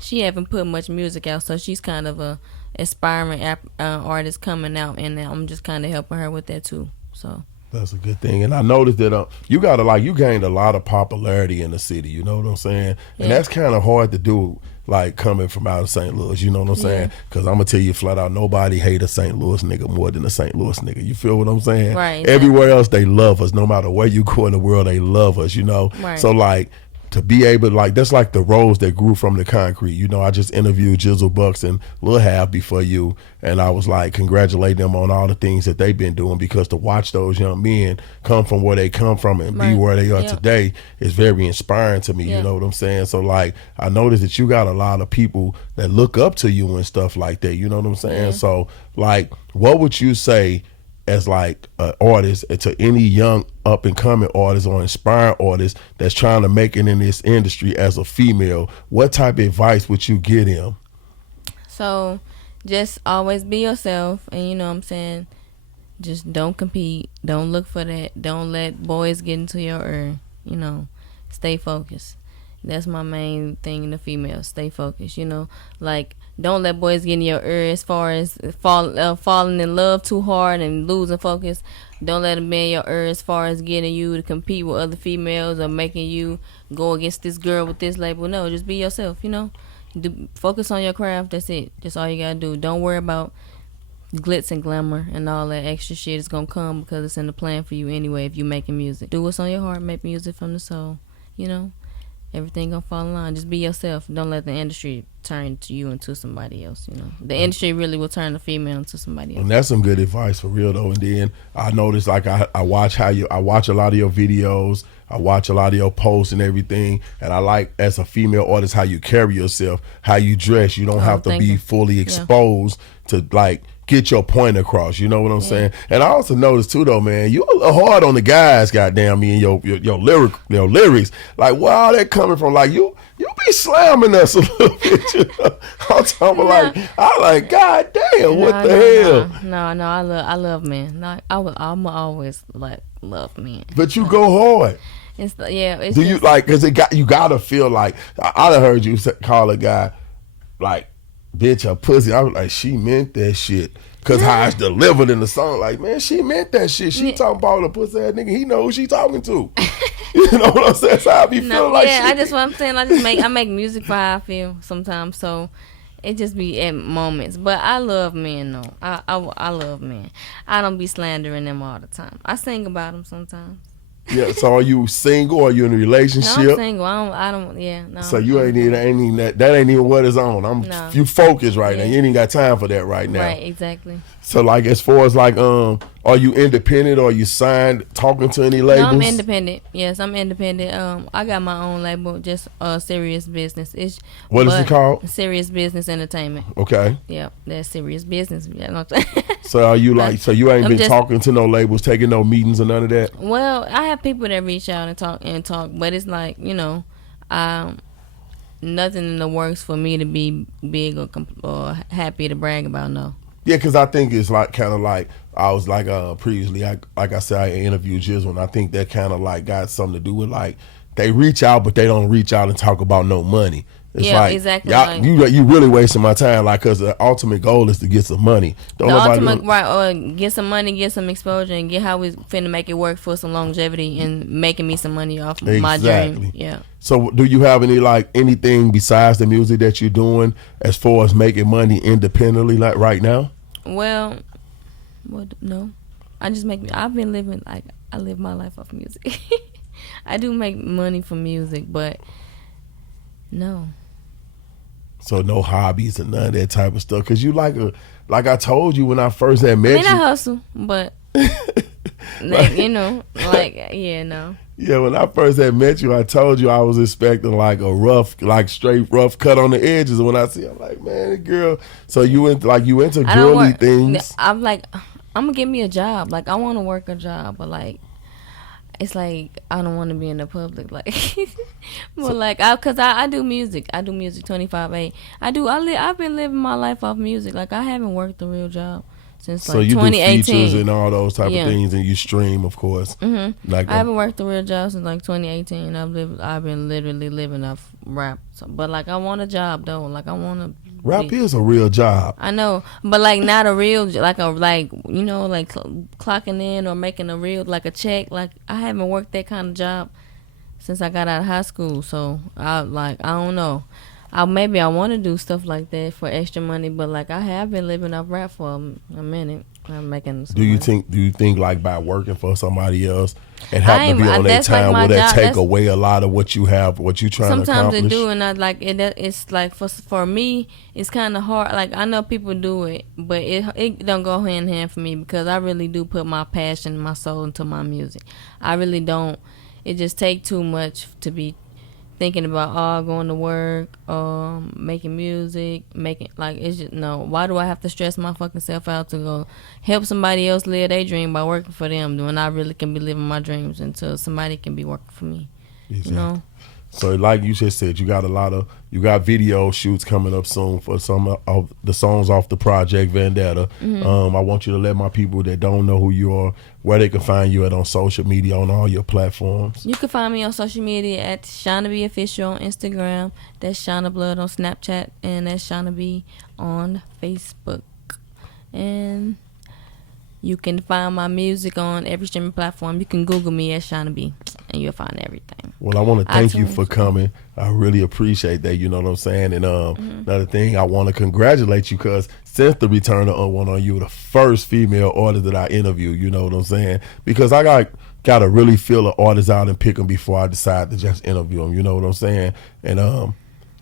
she haven't put much music out, so she's kind of a aspiring artist coming out, and I'm just kind of helping her with that too. So that's a good thing. And I noticed that you gained a lot of popularity in the city. You know what I'm saying? And that's kind of hard to do, like coming from out of St. Louis, you know what I'm saying? Because I'm going to tell you flat out, nobody hate a St. Louis nigga more than a St. Louis nigga. You feel what I'm saying? Right. Everywhere else, they love us. No matter where you go in the world, they love us, you know? Right. So, like, to be able to, like, that's like the rose that grew from the concrete. You know, I just interviewed Jizzle Buckz and Luh Half before you, and I was like, congratulate them on all the things that they've been doing, because to watch those young men come from where they come from and be where they are today is very inspiring to me. You know what I'm saying? So, like, I noticed that you got a lot of people that look up to you and stuff like that. You know what I'm saying? So, like, what would you say as like an artist, to any young up and coming artist or inspiring artist that's trying to make it in this industry as a female, what type of advice would you give them? So just always be yourself, and you know what I'm saying, just don't compete, don't look for that, don't let boys get into your ear, you know, stay focused. That's my main thing in the female, stay focused, you know, like don't let boys get in your ear as far as falling in love too hard and losing focus. Don't let them be in your ear as far as getting you to compete with other females or making you go against this girl with this label. No, just be yourself, you know. Focus on your craft, that's it. That's all you gotta do. Don't worry about glitz and glamour and all that extra shit. It's gonna come because it's in the plan for you anyway if you making music. Do what's on your heart, make music from the soul, you know. Everything gonna fall in line. Just be yourself. Don't let the industry turn to you into somebody else, you know. The industry really will turn the female into somebody else. And that's some good advice for real though. And then I noticed, like, I watch a lot of your videos, I watch a lot of your posts and everything, and I like, as a female artist, how you carry yourself, how you dress. You don't have to be fully exposed to like get your point across. You know what I'm saying? And I also noticed too though, man, you a little hard on the guys, goddamn me, and your lyrics. Like, where all that coming from? Like you be slamming us a little bit. You know? I'm talking like, God damn, what the hell? No, I love men. No, I'm always like love men. But you go hard. It's do you like? Cause you gotta feel like I done heard you call a guy like bitch a pussy. I was like, she meant that shit. Cause how it's delivered in the song, like, man, she meant that shit. She talking about a pussy ass nigga. He know who she talking to. You know what I'm saying? That's how I be feeling like. Yeah, what I'm saying. I make music for how I feel sometimes. So it just be at moments. But I love men though. I love men. I don't be slandering them all the time. I sing about them sometimes. Yeah, so are you single or are you in a relationship? No, I'm single. I don't, no. So you ain't even that ain't even what it's on. You focused right now. You ain't even got time for that right now. Right, exactly. So like, as far as like, are you independent or are you signed, talking to any labels? No, I'm independent. Yes, I'm independent. I got my own label, just Serious Business. What is it called? Serious Business Entertainment. Okay. Yep, that's Serious Business. So are you like, so you ain't been talking to no labels, taking no meetings or none of that? Well, I have people that reach out and talk, but it's like, you know, nothing in the works for me to be big or happy to brag about. No. Yeah, because I think it's like kind of like I was like previously, like I said, I interviewed Jizzle, and I think that kind of like got something to do with like they reach out, but they don't reach out and talk about no money. It's like, exactly. You really wasting my time, like, because the ultimate goal is to get some money. Or get some money, get some exposure, and get how we finna make it work for some longevity and making me some money off my dream. Yeah. So do you have anything besides the music that you're doing as far as making money independently, like right now? Well, no. I've been living, like, I live my life off music. I do make money from music, but no. So no hobbies and none of that type of stuff? Because you like I told you when I first had met you. I hustle, but, like, you know, like, yeah, no. Yeah, when I first had met you, I told you I was expecting like a rough, like straight rough cut on the edges. And when I see, I'm like, man, girl. So you into girly things. I'm like, I'm gonna get me a job. Like, I want to work a job, but like, it's like I don't want to be in the public, like, but like, cause I do music. I do music 25/8. I've been living my life off music. Like, I haven't worked a real job since like 2018. So you do features and all those type of things, and you stream, of course. Mm-hmm. Like, I haven't worked a real job since like 2018. I've been literally living off rap. So, but like, I want a job though. Like, I want to. Rap is a real job. I know, but like not a real, like you know, like clocking in or making a real, like a check. Like, I haven't worked that kind of job since I got out of high school. So I don't know. Maybe I want to do stuff like that for extra money, but like, I have been living off rap for a minute. I'm making some money. Do you think like by working for somebody else and having to be on that time, like, will that take away a lot of what you have, what you trying to accomplish? Sometimes it do, and I like it. It's like for me, it's kind of hard. Like, I know people do it, but it don't go hand in hand for me, because I really do put my passion, my soul into my music. I really don't. It just take too much to be thinking about going to work, making music, it's just no. Why do I have to stress my fucking self out to go help somebody else live their dream by working for them when I really can be living my dreams until somebody can be working for me? Exactly. You know. So like you just said, you got video shoots coming up soon for some of the songs off the project Vendetta. I want you to let my people that don't know who you are, where they can find you on social media, on all your platforms. You can find me on social media at Shauna B Official on Instagram. That's Shauna Blood on Snapchat, and that's Shauna B on Facebook. And you can find my music on every streaming platform. You can Google me at Shauna B, and you'll find everything. Well, I want to thank you for coming. I really appreciate that, you know what I'm saying? And another thing, I want to congratulate you because since the return of One on You, the first female artist that I interviewed, you know what I'm saying? Because I got to really feel an artist out and pick them before I decide to just interview them, you know what I'm saying? And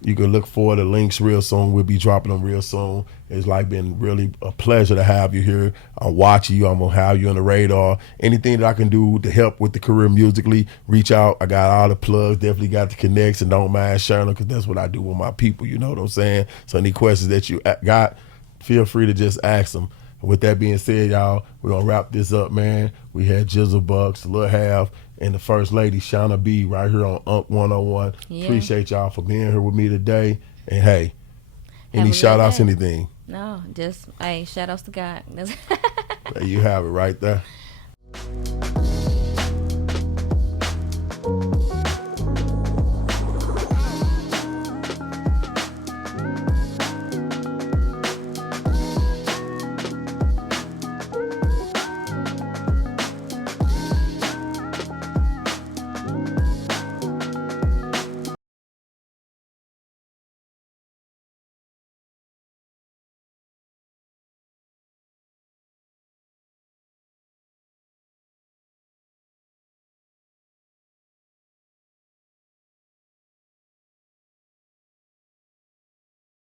you can look forward to links real soon. We'll be dropping them real soon. It's been really a pleasure to have you here. I'm watching you. I'm going to have you on the radar. Anything that I can do to help with the career musically, reach out. I got all the plugs, definitely got the connects, and don't mind sharing them because that's what I do with my people, you know what I'm saying? So any questions that you got, feel free to just ask them. With that being said, y'all, we're going to wrap this up, man. We had Jizzle Buckz, Luh Half, and the First Lady, Shauna B, right here on Unk 101. Yeah. Appreciate y'all for being here with me today. And, hey, any shout-outs, anything? No, just, hey, shout-outs to God. There you have it right there.